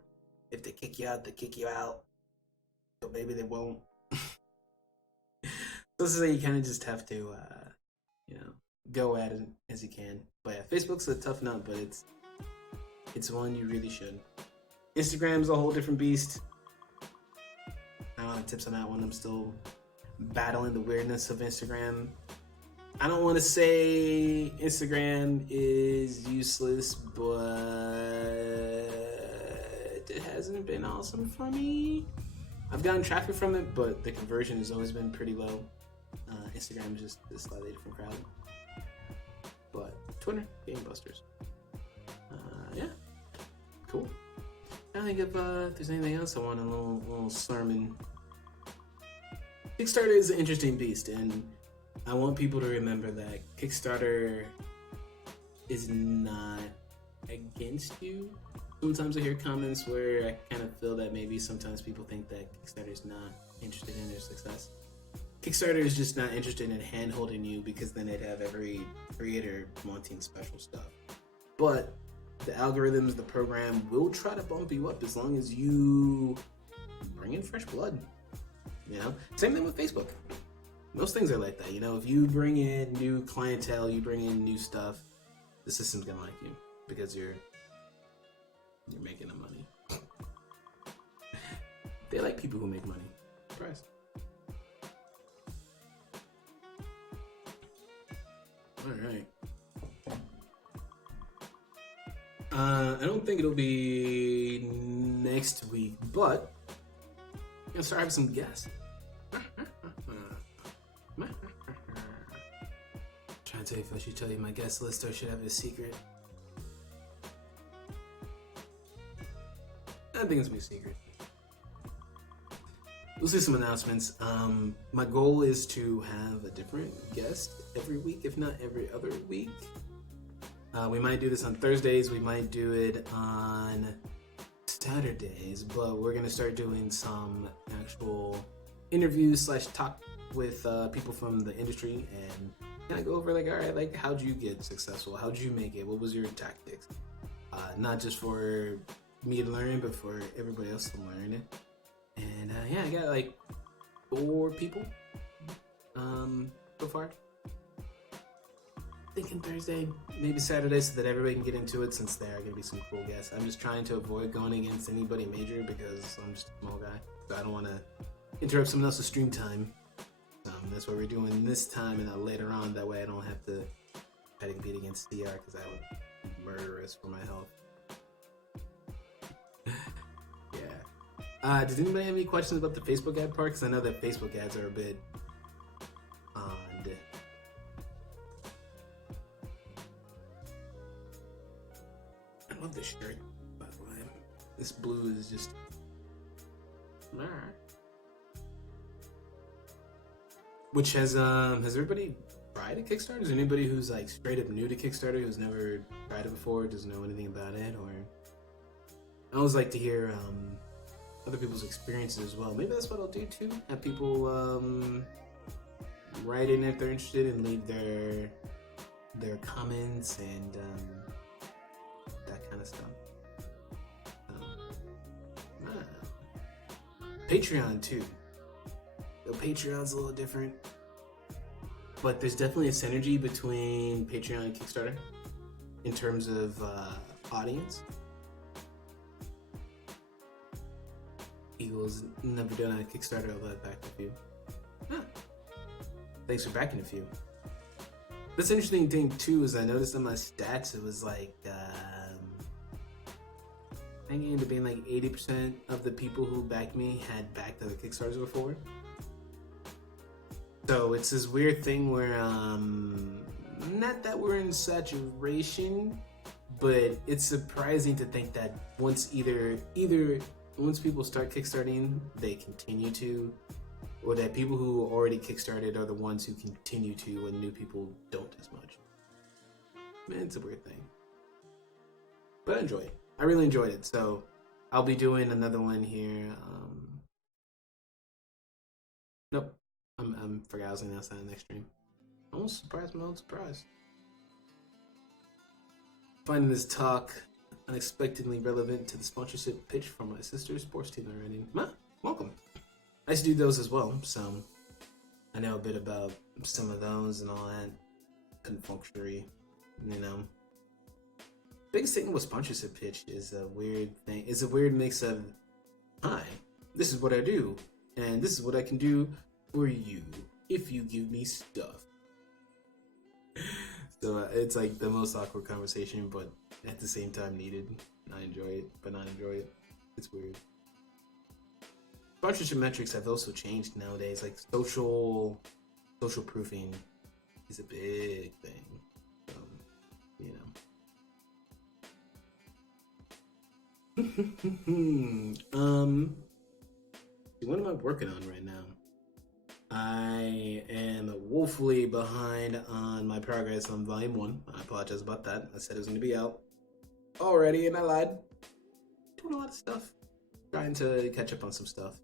If they kick you out, they kick you out. But maybe they won't. This is how you kind of just have to, go at it as you can. But yeah, Facebook's a tough nut, but it's one you really should. Instagram's a whole different beast. I don't have tips on that one. I'm still battling the weirdness of Instagram. I don't want to say Instagram is useless, but it hasn't been awesome for me. I've gotten traffic from it, but the conversion has always been pretty low. Instagram is just a slightly different crowd. But Twitter, game busters. Yeah, cool. I think if there's anything else I want, a little sermon. Kickstarter is an interesting beast, and I want people to remember that Kickstarter is not against you. Sometimes I hear comments where I kind of feel that maybe sometimes people think that Kickstarter is not interested in their success. Kickstarter is just not interested in hand-holding you, because then they'd have every creator wanting special stuff. But the algorithms, the program will try to bump you up as long as you bring in fresh blood. Same thing with Facebook. Most things are like that. If you bring in new clientele, you bring in new stuff, the system's gonna like you because you're making them money. They like people who make money. Surprise. All right. I don't think it'll be next week, but I'm gonna start having some guests. Trying to tell you if I should tell you my guest list or should have it a secret. I think it's gonna be a secret. We'll see some announcements. My goal is to have a different guest every week, if not every other week. We might do this on Thursdays, we might do it on Saturdays, but we're gonna start doing some actual interviews / talk with people from the industry and kind of go over like, all right, like how'd you get successful? How'd you make it? What was your tactics? Not just for me to learn, but for everybody else to learn it. And yeah, I got like 4 people so far. Thinking Thursday, maybe Saturday, so that everybody can get into it, since there are gonna be some cool guests. I'm just trying to avoid going against anybody major because I'm just a small guy, so I don't want to interrupt someone else's stream time. That's why we're doing this time and not later on. That way I don't have to try to compete against CR, because that would be murderous for my health. Yeah. Does anybody have any questions about the Facebook ad part? Because I know that Facebook ads are a bit odd. I love this shirt, by the way. This blue is just... Which has everybody tried a Kickstarter? Is there anybody who's like straight up new to Kickstarter, who's never tried it before, doesn't know anything about it? Or I always like to hear other people's experiences as well. Maybe that's what I'll do too. Have people write in if they're interested and leave their comments and that kind of stuff. Patreon too. The Patreon's a little different, but there's definitely a synergy between Patreon and Kickstarter in terms of audience. Eagle's never done a Kickstarter, although I backed a few. Huh. Thanks for backing a few. That's an interesting thing too, is I noticed on my stats it was like I think it ended up being like 80% of the people who backed me had backed other Kickstarters before. So it's this weird thing where, not that we're in saturation, but it's surprising to think that once once people start kickstarting, they continue to, or that people who already kickstarted are the ones who continue to, and new people don't as much. Man, it's a weird thing. But I enjoy it. I really enjoyed it, so I'll be doing another one here. Nope. I'm forgot I was gonna announce that in the next stream. Almost surprised my own surprise. Finding this talk unexpectedly relevant to the sponsorship pitch from my sister's sports team already. Welcome. I used to do those as well, so I know a bit about some of those and all that confunctory, you know. Biggest thing with sponsorship pitch is a weird thing. It's a weird mix of, hi, this is what I do, and this is what I can do for you if you give me stuff. So it's like the most awkward conversation, but at the same time needed. I enjoy it, but not enjoy it. It's weird. Sponsorship metrics have also changed nowadays. Like social proofing is a big thing. You know. What am I working on right now? I am woefully behind on my progress on Volume 1. I apologize about that. I said it was going to be out already, and I lied. Doing a lot of stuff. Trying to catch up on some stuff.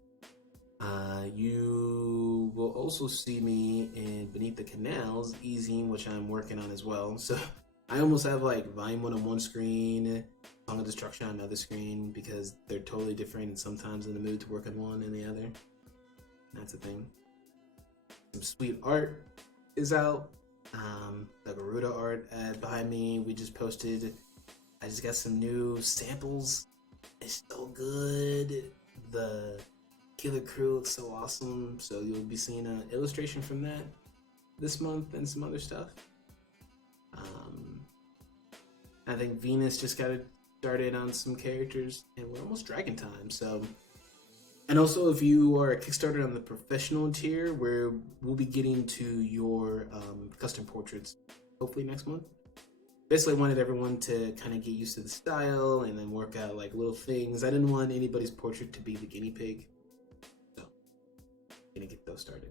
You will also see me in Beneath the Canals, easing, which I'm working on as well. So I almost have like Volume 1 on one screen, Song of Destruction on another screen, because they're totally different, and sometimes in the mood to work on one and the other. That's the thing. Some sweet art is out. The Garuda art behind me, we just posted. I just got some new samples. It's so good. The Killer Crew looks so awesome. So you'll be seeing an illustration from that this month and some other stuff. I think Venus just got started on some characters, and we're almost Dragon Time. So, and also if you are a Kickstarter on the professional tier, where we'll be getting to your custom portraits hopefully next month. Basically, I wanted everyone to kind of get used to the style and then work out like little things. I didn't want anybody's portrait to be the guinea pig, so I'm gonna get those started.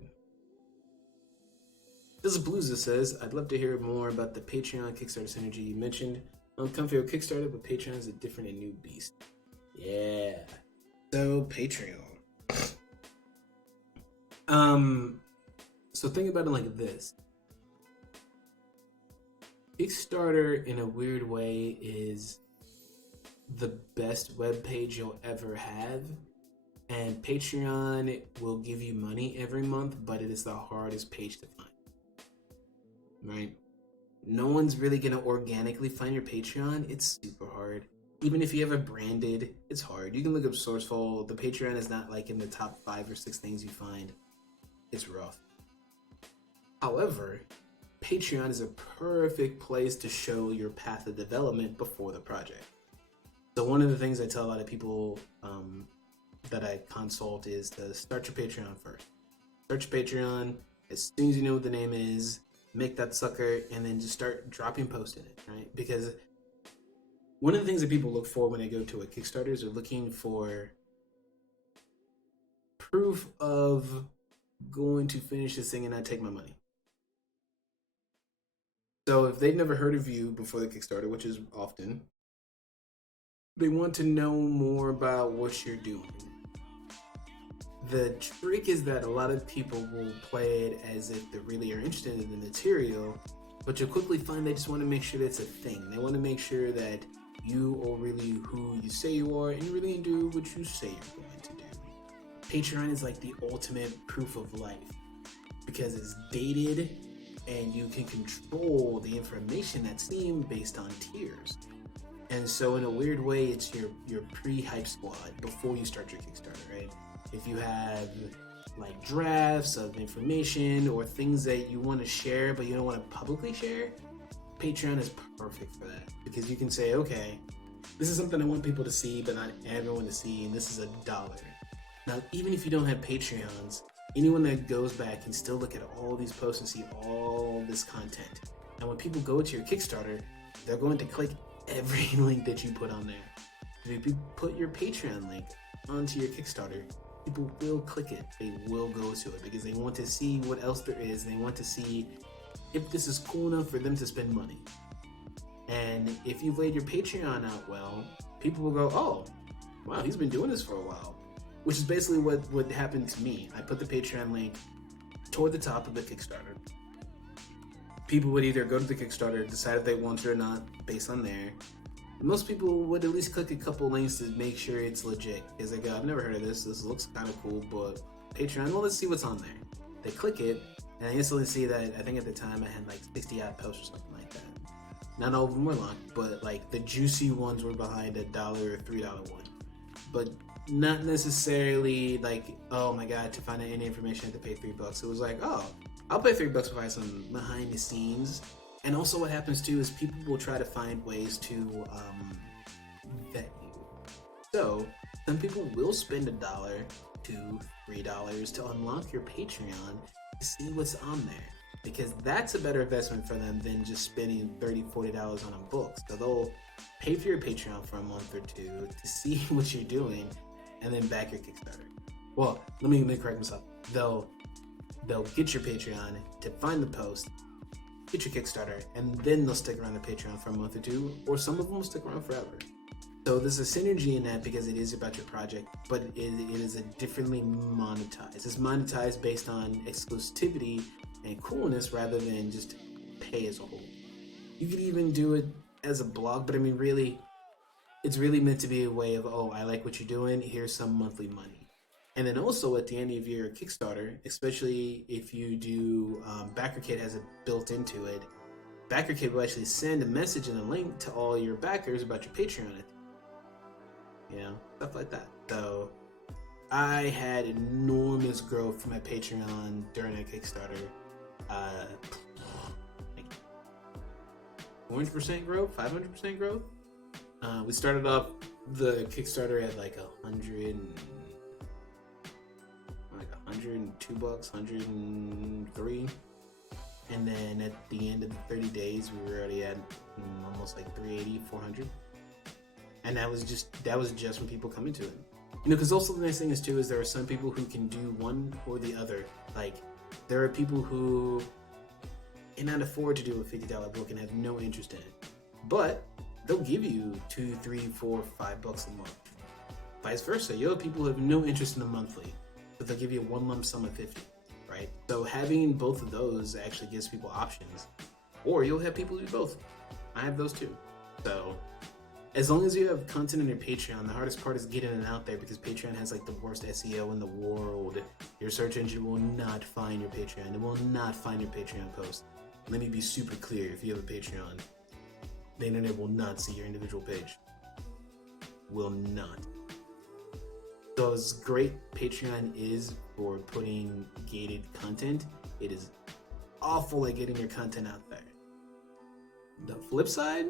This is Blues that says, I'd love to hear more about the Patreon Kickstarter synergy you mentioned. I'm comfy with Kickstarter, but Patreon is a different and new beast. Yeah. So Patreon. So think about it like this. Kickstarter, in a weird way, is the best web page you'll ever have, and Patreon will give you money every month, but it is the hardest page to find. Right? No one's really gonna organically find your Patreon. It's super hard. Even if you have it branded, it's hard. You can look up Swordsfall. The Patreon is not like in the top 5 or 6 things you find. It's rough. However, Patreon is a perfect place to show your path of development before the project. So one of the things I tell a lot of people that I consult is to start your Patreon first. Start your Patreon as soon as you know what the name is, make that sucker, and then just start dropping posts in it, right? Because one of the things that people look for when they go to a Kickstarter is they're looking for proof of going to finish this thing and not take my money. So if they've never heard of you before the Kickstarter, which is often, they want to know more about what you're doing. The trick is that a lot of people will play it as if they really are interested in the material, but you'll quickly find they just want to make sure that's a thing. They want to make sure that you are really who you say you are and you really do what you say you're going to do. Patreon is like the ultimate proof of life because it's dated and you can control the information that's seen based on tiers. And so in a weird way, it's your pre-hype squad before you start your Kickstarter, right? If you have like drafts of information or things that you want to share but you don't want to publicly share, Patreon is perfect for that because you can say, okay, this is something I want people to see but not everyone to see, and this is $1. Now, even if you don't have Patreons, anyone that goes back can still look at all these posts and see all this content. And when people go to your Kickstarter, they're going to click every link that you put on there. If you put your Patreon link onto your Kickstarter, people will click it. They will go to it because they want to see what else there is. They want to see if this is cool enough for them to spend money. And if you've laid your Patreon out well, people will go, oh, wow, he's been doing this for a while. Which is basically what happened to me. I put the Patreon link toward the top of the Kickstarter. People would either go to the Kickstarter, decide if they want it or not, based on there. Most people would at least click a couple links to make sure it's legit. Because they go, I've never heard of this. This looks kind of cool, but Patreon, well, let's see what's on there. They click it, and I instantly see that I think at the time I had like 60 odd posts or something like that. Not all of them were locked, but like the juicy ones were behind $1 or $3 one. But not necessarily like, oh my god, to find out any information I had to pay $3. It was like, oh, I'll pay $3 to find some behind the scenes. And also what happens too is people will try to find ways to vet you. So some people will spend $1 to $3 to unlock your Patreon to see what's on there. Because that's a better investment for them than just spending $30, $40 on a book. So they'll pay for your Patreon for a month or two to see what you're doing and then back your Kickstarter. Well, let me correct myself. They'll get your Patreon to find the post, get your Kickstarter, and then they'll stick around the Patreon for a month or two, or some of them will stick around forever. So there's a synergy in that because it is about your project, but it is a differently monetized. It's monetized based on exclusivity and coolness rather than just pay as a whole. You could even do it as a blog, but I mean, really, it's really meant to be a way of, oh, I like what you're doing, here's some monthly money. And then also at the end of your Kickstarter, especially if you do, BackerKit has it built into it, BackerKit will actually send a message and a link to all your backers about your Patreon. You know, stuff like that. So I had enormous growth from my Patreon during that Kickstarter. Like 400% growth, 500% growth. We started off the Kickstarter at like $102, $103, And then at the end of the 30 days, we were already at almost like 380, 400. And that was just from people coming to it. You know, because also the nice thing is too, is there are some people who can do one or the other. Like, there are people who cannot afford to do a $50 book and have no interest in it. But they'll give you $2, $3, $4, $5 a month. Vice versa, you have people who have no interest in the monthly, but they'll give you one lump sum of 50, right? So having both of those actually gives people options. Or you'll have people do both. I have those too. So as long as you have content on your Patreon, the hardest part is getting it out there, because Patreon has like the worst SEO in the world. Your search engine will not find your Patreon. It will not find your Patreon post. Let me be super clear, if you have a Patreon, the internet will not see your individual page. Will not. So as great Patreon is for putting gated content, it is awful at getting your content out there. The flip side,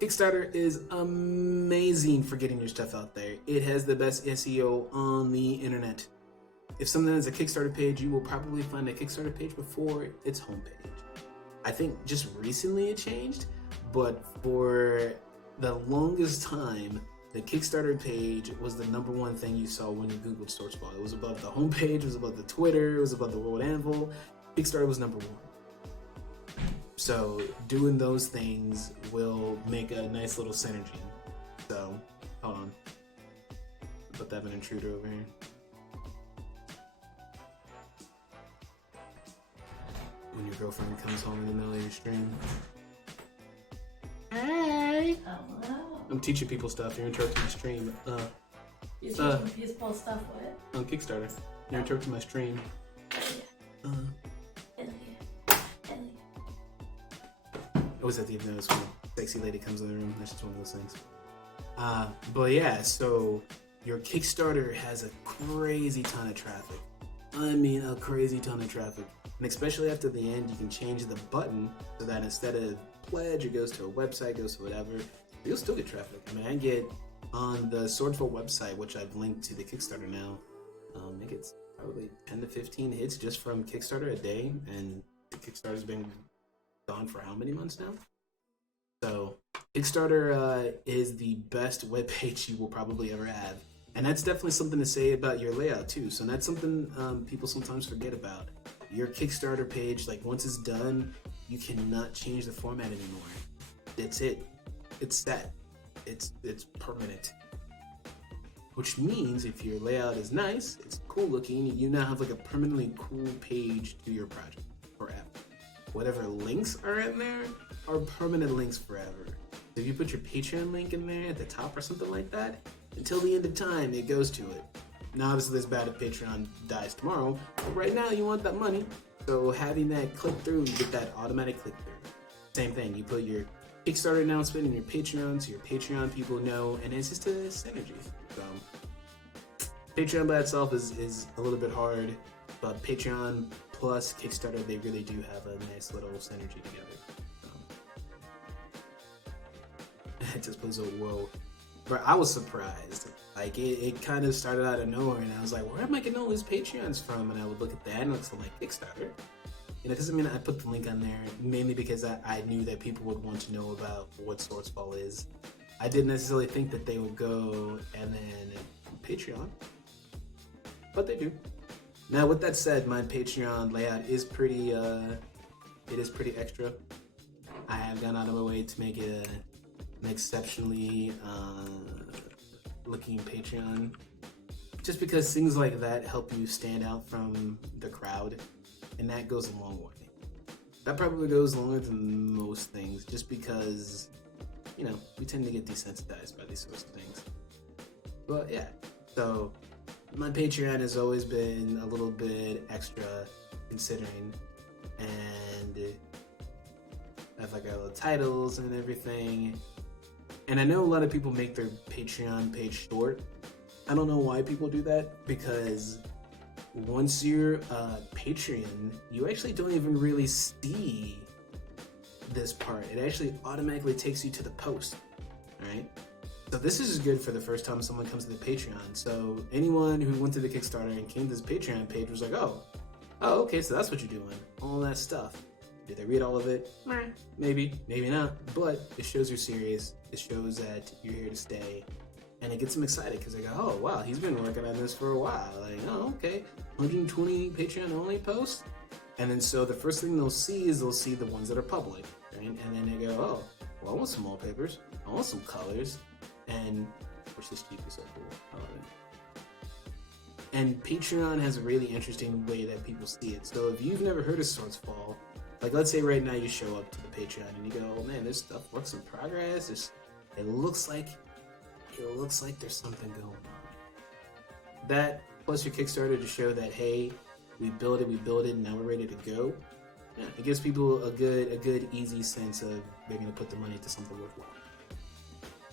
Kickstarter is amazing for getting your stuff out there. It has the best SEO on the internet. If something has a Kickstarter page, you will probably find a Kickstarter page before its homepage. I think just recently it changed, but for the longest time, the Kickstarter page was the #1 thing you saw when you Googled Swordsfall. It was above the homepage, it was above the Twitter, it was above the World Anvil. Kickstarter was #1. So doing those things will make a nice little synergy. So, hold on. But I have an intruder over here. When your girlfriend comes home in the middle of your stream. Hey! Hello. I'm teaching people stuff. You're interrupting my stream. You're teaching people stuff what? On Kickstarter. You're interrupting my stream. It was at the end of when a sexy lady comes in the room. That's just one of those things. But yeah, so your Kickstarter has a crazy ton of traffic. I mean, a crazy ton of traffic. And especially after the end, you can change the button so that instead of pledge, it goes to a website, goes to whatever. You'll still get traffic. I mean, I get on the Swordsfall website, which I've linked to the Kickstarter now, it gets probably 10 to 15 hits just from Kickstarter a day. And the Kickstarter's been gone for how many months now? So Kickstarter is the best webpage you will probably ever have. And that's definitely something to say about your layout too. So that's something people sometimes forget about. Your Kickstarter page, like once it's done, you cannot change the format anymore. That's it. It's set. It's permanent. Which means if your layout is nice, it's cool looking, you now have like a permanently cool page to your project forever. Whatever links are in there are permanent links forever. So if you put your Patreon link in there at the top or something like that, until the end of time, it goes to it. Now, obviously, it's bad if Patreon dies tomorrow, but right now, you want that money. So having that click through, you get that automatic click through. Same thing, you put your Kickstarter announcement in your Patreon, so your Patreon people know, and it's just a synergy. So Patreon by itself is a little bit hard, but Patreon plus Kickstarter, they really do have a nice little synergy together. It just plays a whoa. But I was surprised. Like it kind of started out of nowhere, and I was like, where am I getting all these Patreons from? And I would look at that and look like Kickstarter. You know, because I mean, I put the link on there mainly because I knew that people would want to know about what Swordsfall is. I didn't necessarily think that they would go and then Patreon, but they do. Now, with that said, my Patreon layout is pretty, it is pretty extra. I have gone out of my way to make it an exceptionally looking Patreon, just because things like that help you stand out from the crowd, and that goes a long way. That probably goes longer than most things, just because, you know, we tend to get desensitized by these sorts of things. But yeah, so my Patreon has always been a little bit extra considering, and I have like our little titles and everything. And I know a lot of people make their Patreon page short. I don't know why people do that, because once you're a Patreon, you actually don't even really see this part. It actually automatically takes you to the post, right? So this is good for the first time someone comes to the Patreon. So anyone who went to the Kickstarter and came to this Patreon page was like, oh, okay, so that's what you're doing, all that stuff. Do they read all of it? Maybe, maybe not. But it shows you're serious. It shows that you're here to stay. And it gets them excited because they go, oh, wow, he's been working on this for a while. Like, oh, okay, 120 Patreon only posts. And then so the first thing they'll see is they'll see the ones that are public, right? And then they go, oh, well, I want some wallpapers. I want some colors. And which this Jeep is so cool. I love it. And Patreon has a really interesting way that people see it. So if you've never heard of Swordsfall, like let's say right now you show up to the Patreon and you go, oh man, this stuff works in progress. It looks like there's something going on. That plus your Kickstarter to show that, hey, we built it, now we're ready to go. Yeah, it gives people a good easy sense of they're gonna put the money into something worthwhile.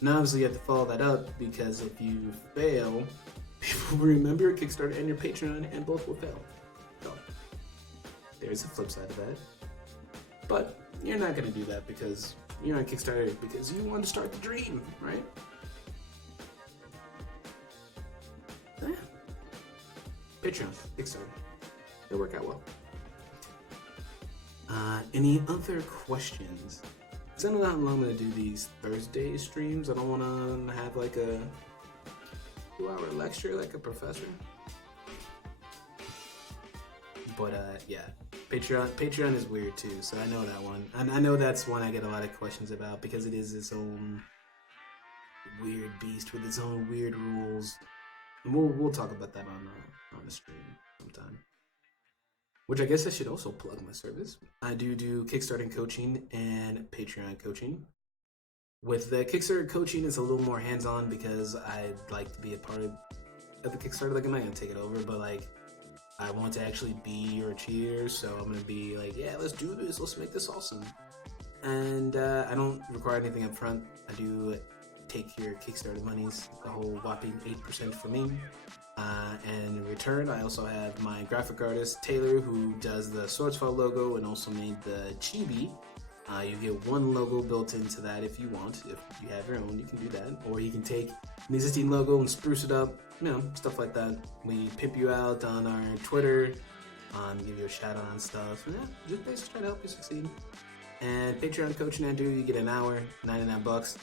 Now obviously you have to follow that up because if you fail, people will remember your Kickstarter and your Patreon and both will fail. So there's a flip side of that. But you're not gonna do that because you're on Kickstarter because you want to start the dream, right? Yeah. Patreon, Kickstarter. They work out well. Any other questions? Because I don't know how long I'm going to do these Thursday streams. I don't want to have like a 2-hour lecture like a professor. But yeah, Patreon is weird too, so I know that one. And I know that's one I get a lot of questions about because it is its own weird beast with its own weird rules. And we'll talk about that on the stream sometime. Which I guess I should also plug my service. I do Kickstarter coaching and Patreon coaching. With the Kickstarter coaching, it's a little more hands-on because I'd like to be a part of the Kickstarter. Like, I'm not gonna take it over, but like, I want to actually be your cheer. So I'm gonna be like, yeah, let's do this. Let's make this awesome. And I don't require anything up front. I do take your Kickstarter monies, the whole whopping 8% for me. And in return, I also have my graphic artist, Taylor, who does the Swordsfall logo and also made the chibi. You get one logo built into that if you want. If you have your own, you can do that. Or you can take an existing logo and spruce it up, you know, stuff like that. We pimp you out on our Twitter, give you a shout out on stuff. And yeah, just basically try to help you succeed. And Patreon coaching I do, you get an hour, $99.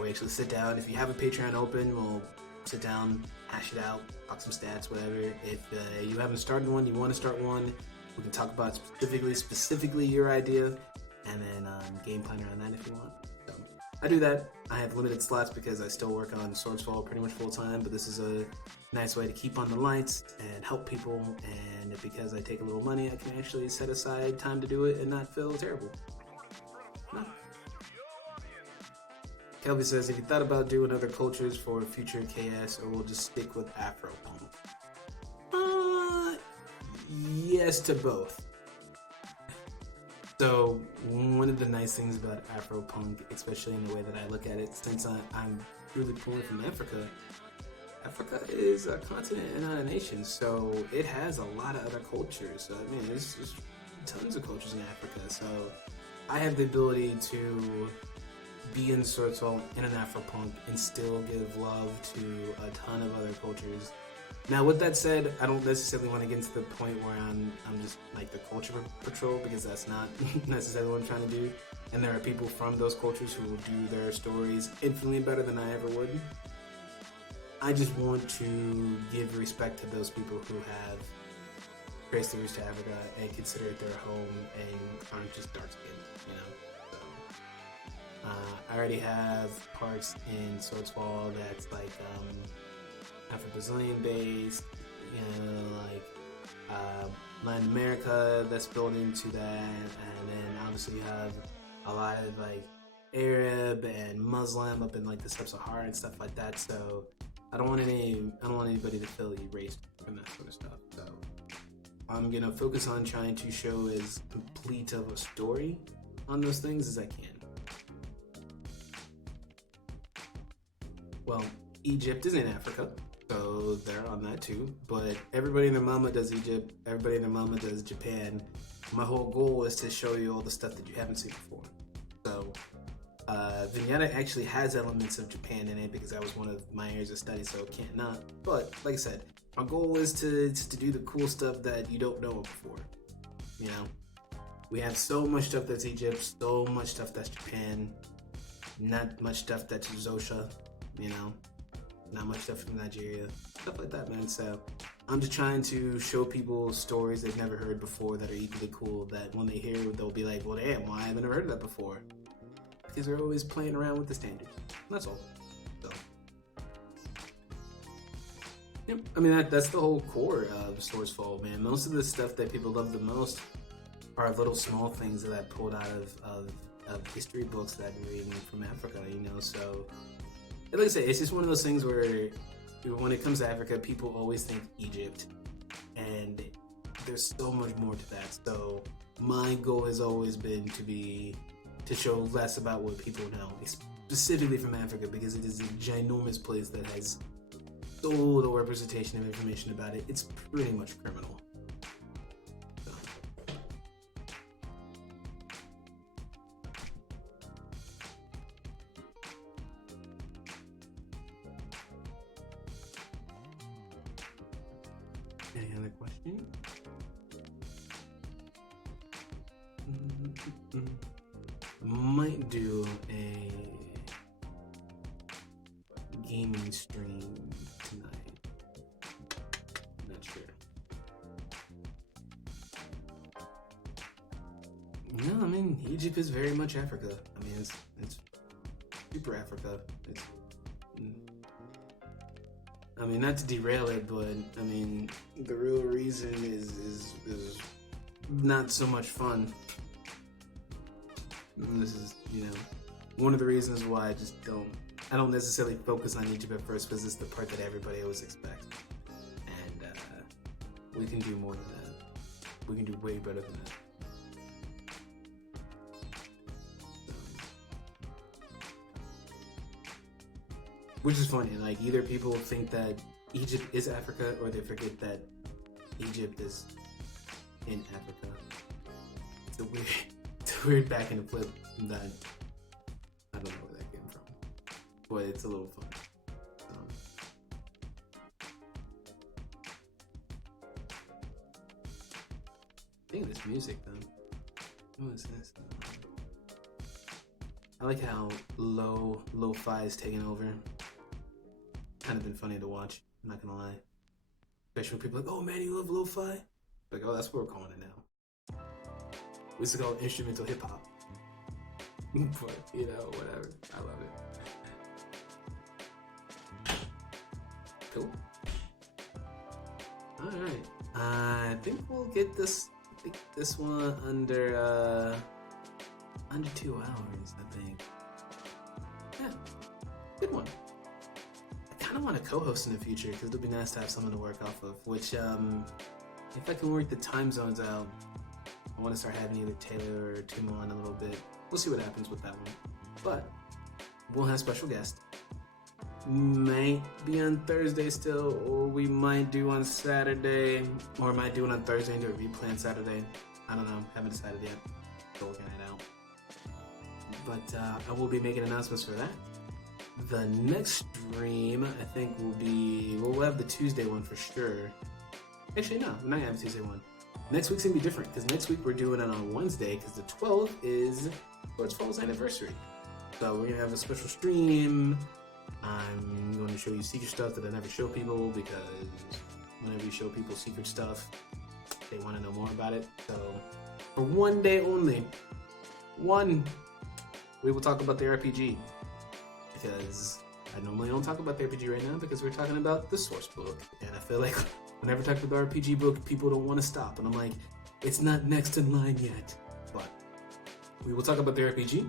We actually sit down. If you have a Patreon open, we'll sit down, hash it out, talk some stats, whatever. If you haven't started one, you want to start one, we can talk about specifically your idea, and then game plan around that if you want. So I do that. I have limited slots because I still work on Swordsfall pretty much full time, but this is a nice way to keep on the lights and help people, and because I take a little money, I can actually set aside time to do it and not feel terrible. No. Kelby says, if you thought about doing other cultures for future KS, or we'll just stick with Afropunk? Yes to both. So, one of the nice things about Afropunk, especially in the way that I look at it, since I'm really pulling from Africa, Africa is a continent and not a nation, so it has a lot of other cultures. So, I mean, there's tons of cultures in Africa, so I have the ability to be in Swordsfall in an Afropunk and still give love to a ton of other cultures. Now, with that said, I don't necessarily want to get to the point where I'm just like the culture patrol, because that's not necessarily what I'm trying to do. And there are people from those cultures who will do their stories infinitely better than I ever would. I just want to give respect to those people who have traced their roots to Africa and consider it their home and aren't just dark-skinned, you know? I already have parts in Swordsfall that's like Afro-Brazilian based, you know, like Latin America that's built into that, and then obviously you have a lot of like Arab and Muslim up in like the Sub-Sahara and stuff like that. So I don't want anybody to feel erased from that sort of stuff. So I'm gonna focus on trying to show as complete of a story on those things as I can. Well, Egypt is in Africa, so they're on that too. But everybody and their mama does Egypt. Everybody and their mama does Japan. My whole goal is to show you all the stuff that you haven't seen before. So, Vignetta actually has elements of Japan in it because that was one of my areas of study, so it can't not. But like I said, my goal is to do the cool stuff that you don't know before. You know, We have so much stuff that's Egypt, so much stuff that's Japan, not much stuff that's Zosha, you know, not much stuff from Nigeria, stuff like that, man. So I'm just trying to show people stories they've never heard before that are equally cool, that when they hear it, they'll be like, well, damn, why haven't I heard of that before? Because they're always playing around with the standards. That's all. So, yep. I mean, that's the whole core of Swordsfall, man. Most of the stuff that people love the most are little small things that I pulled out of history books that I'm reading from Africa, you know. So, like I say, it's just one of those things where when it comes to Africa, people always think Egypt, and there's so much more to that. So my goal has always been to show less about what people know, specifically from Africa, because it is a ginormous place that has so little representation of information about it. It's pretty much criminal. So. Any other questions? Might do a gaming stream tonight. Not sure. No, I mean, Egypt is very much Africa. I mean, it's super Africa. I mean, not to derail it, but I mean, the real reason is not so much fun. And this is, you know, one of the reasons why I don't necessarily focus on Egypt at first, because it's the part that everybody always expects. And we can do more than that. We can do way better than that. Which is funny, like either people think that Egypt is Africa, or they forget that Egypt is in Africa. It's a weird back and flip that I don't know where that came from, but it's a little fun. I think this music though. What is this? I like how lo-fi is taking over. Kind of been funny to watch, I'm not gonna lie. Especially when people are like, oh man, you love lo-fi? Like, oh, that's what we're calling it now. We used to call it instrumental hip hop. But, you know, whatever. I love it. Cool. Alright. I think we'll get this one under 2 hours, I think. Yeah. Good one. I kind of want to co-host in the future, because it'll be nice to have someone to work off of, which, if I can work the time zones out, I want to start having either Taylor or Tim on a little bit. We'll see what happens with that one. But we'll have special guests. Might be on Thursday still, or we might do on Saturday, or might do it on Thursday and do a replay on Saturday. I don't know. Haven't decided yet. Still working it out. But I will be making announcements for that. The next stream, I think, will be... We'll have the Tuesday one for sure. Actually, no. We're not going to have a Tuesday one. Next week's going to be different, because next week we're doing it on Wednesday, because the 12th is Swordsfall's anniversary. So we're going to have a special stream. I'm going to show you secret stuff that I never show people, because whenever you show people secret stuff, they want to know more about it. So for one day only, we will talk about the RPG. Because I normally don't talk about the RPG right now, because we're talking about the source book. And I feel like whenever I talk about the RPG book, people don't want to stop. And I'm like, it's not next in line yet. But we will talk about the RPG.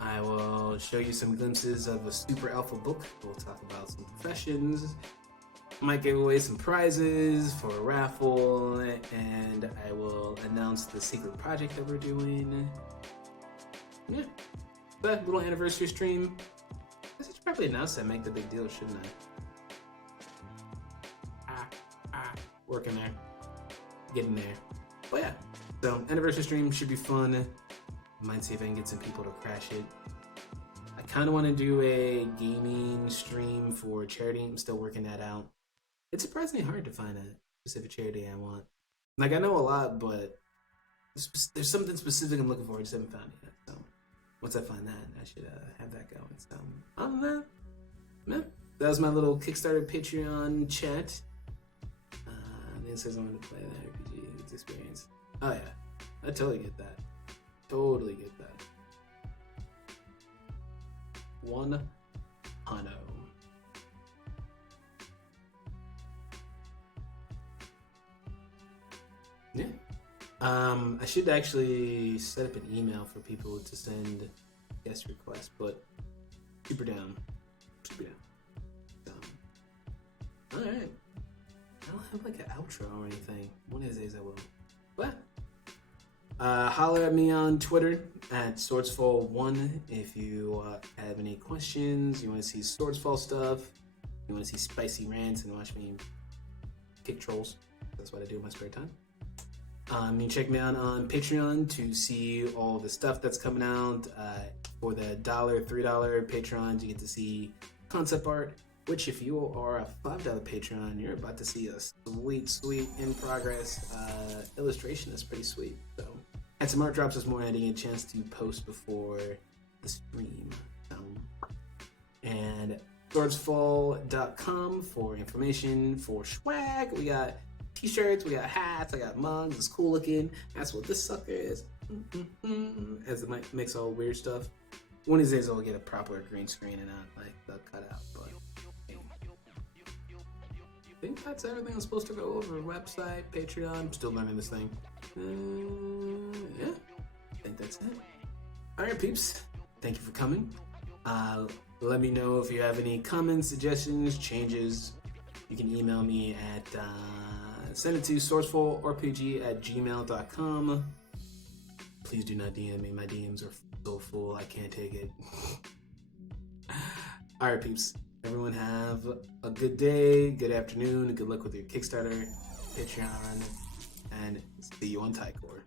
I will show you some glimpses of a super alpha book. We'll talk about some professions. Might give away some prizes for a raffle. And I will announce the secret project that we're doing. Yeah. But little anniversary stream. I should probably announce that, make the big deal, shouldn't I? Working there. Getting there. But yeah. So, anniversary stream should be fun. Might see if I can get some people to crash it. I kind of want to do a gaming stream for charity. I'm still working that out. It's surprisingly hard to find a specific charity I want. Like, I know a lot, but there's something specific I'm looking for. I just haven't found it yet. So once I find that, I should have that going. So other than that, man, that was my little Kickstarter Patreon chat. It says I want to play that RPG experience. Oh yeah, I totally get that. Totally get that. 100. Yeah. I should actually set up an email for people to send guest requests, but super down. Super down. So, alright. I don't have like an outro or anything. One of these days I will. But holler at me on Twitter at Swordsfall1 if you have any questions, you want to see Swordsfall stuff, you want to see spicy rants and watch me kick trolls. That's what I do in my spare time. You can check me out on Patreon to see all the stuff that's coming out. For the $1, $3 Patreons, you get to see concept art, which if you are a $5 Patreon, you're about to see a sweet in progress illustration. That's pretty sweet. So had some art drops this morning. I didn't get a chance to post before the stream. And swordsfall.com for information, for swag. We got t-shirts, we got hats, I got mugs. It's cool looking. That's what this sucker is. As it makes all weird stuff. One of these days I'll get a proper green screen and not like the cutout, but hey. I think that's everything I'm supposed to go over. Website, Patreon, I'm still learning this thing. Yeah, I think that's it. Alright peeps, thank you for coming. Let me know if you have any comments, suggestions, changes. You can email me at send it to swordsfallrpg@gmail.com. Please do not DM me. My DMs are so full. I can't take it. Alright, peeps. Everyone have a good day, good afternoon, good luck with your Kickstarter, Patreon, and see you on Tycore.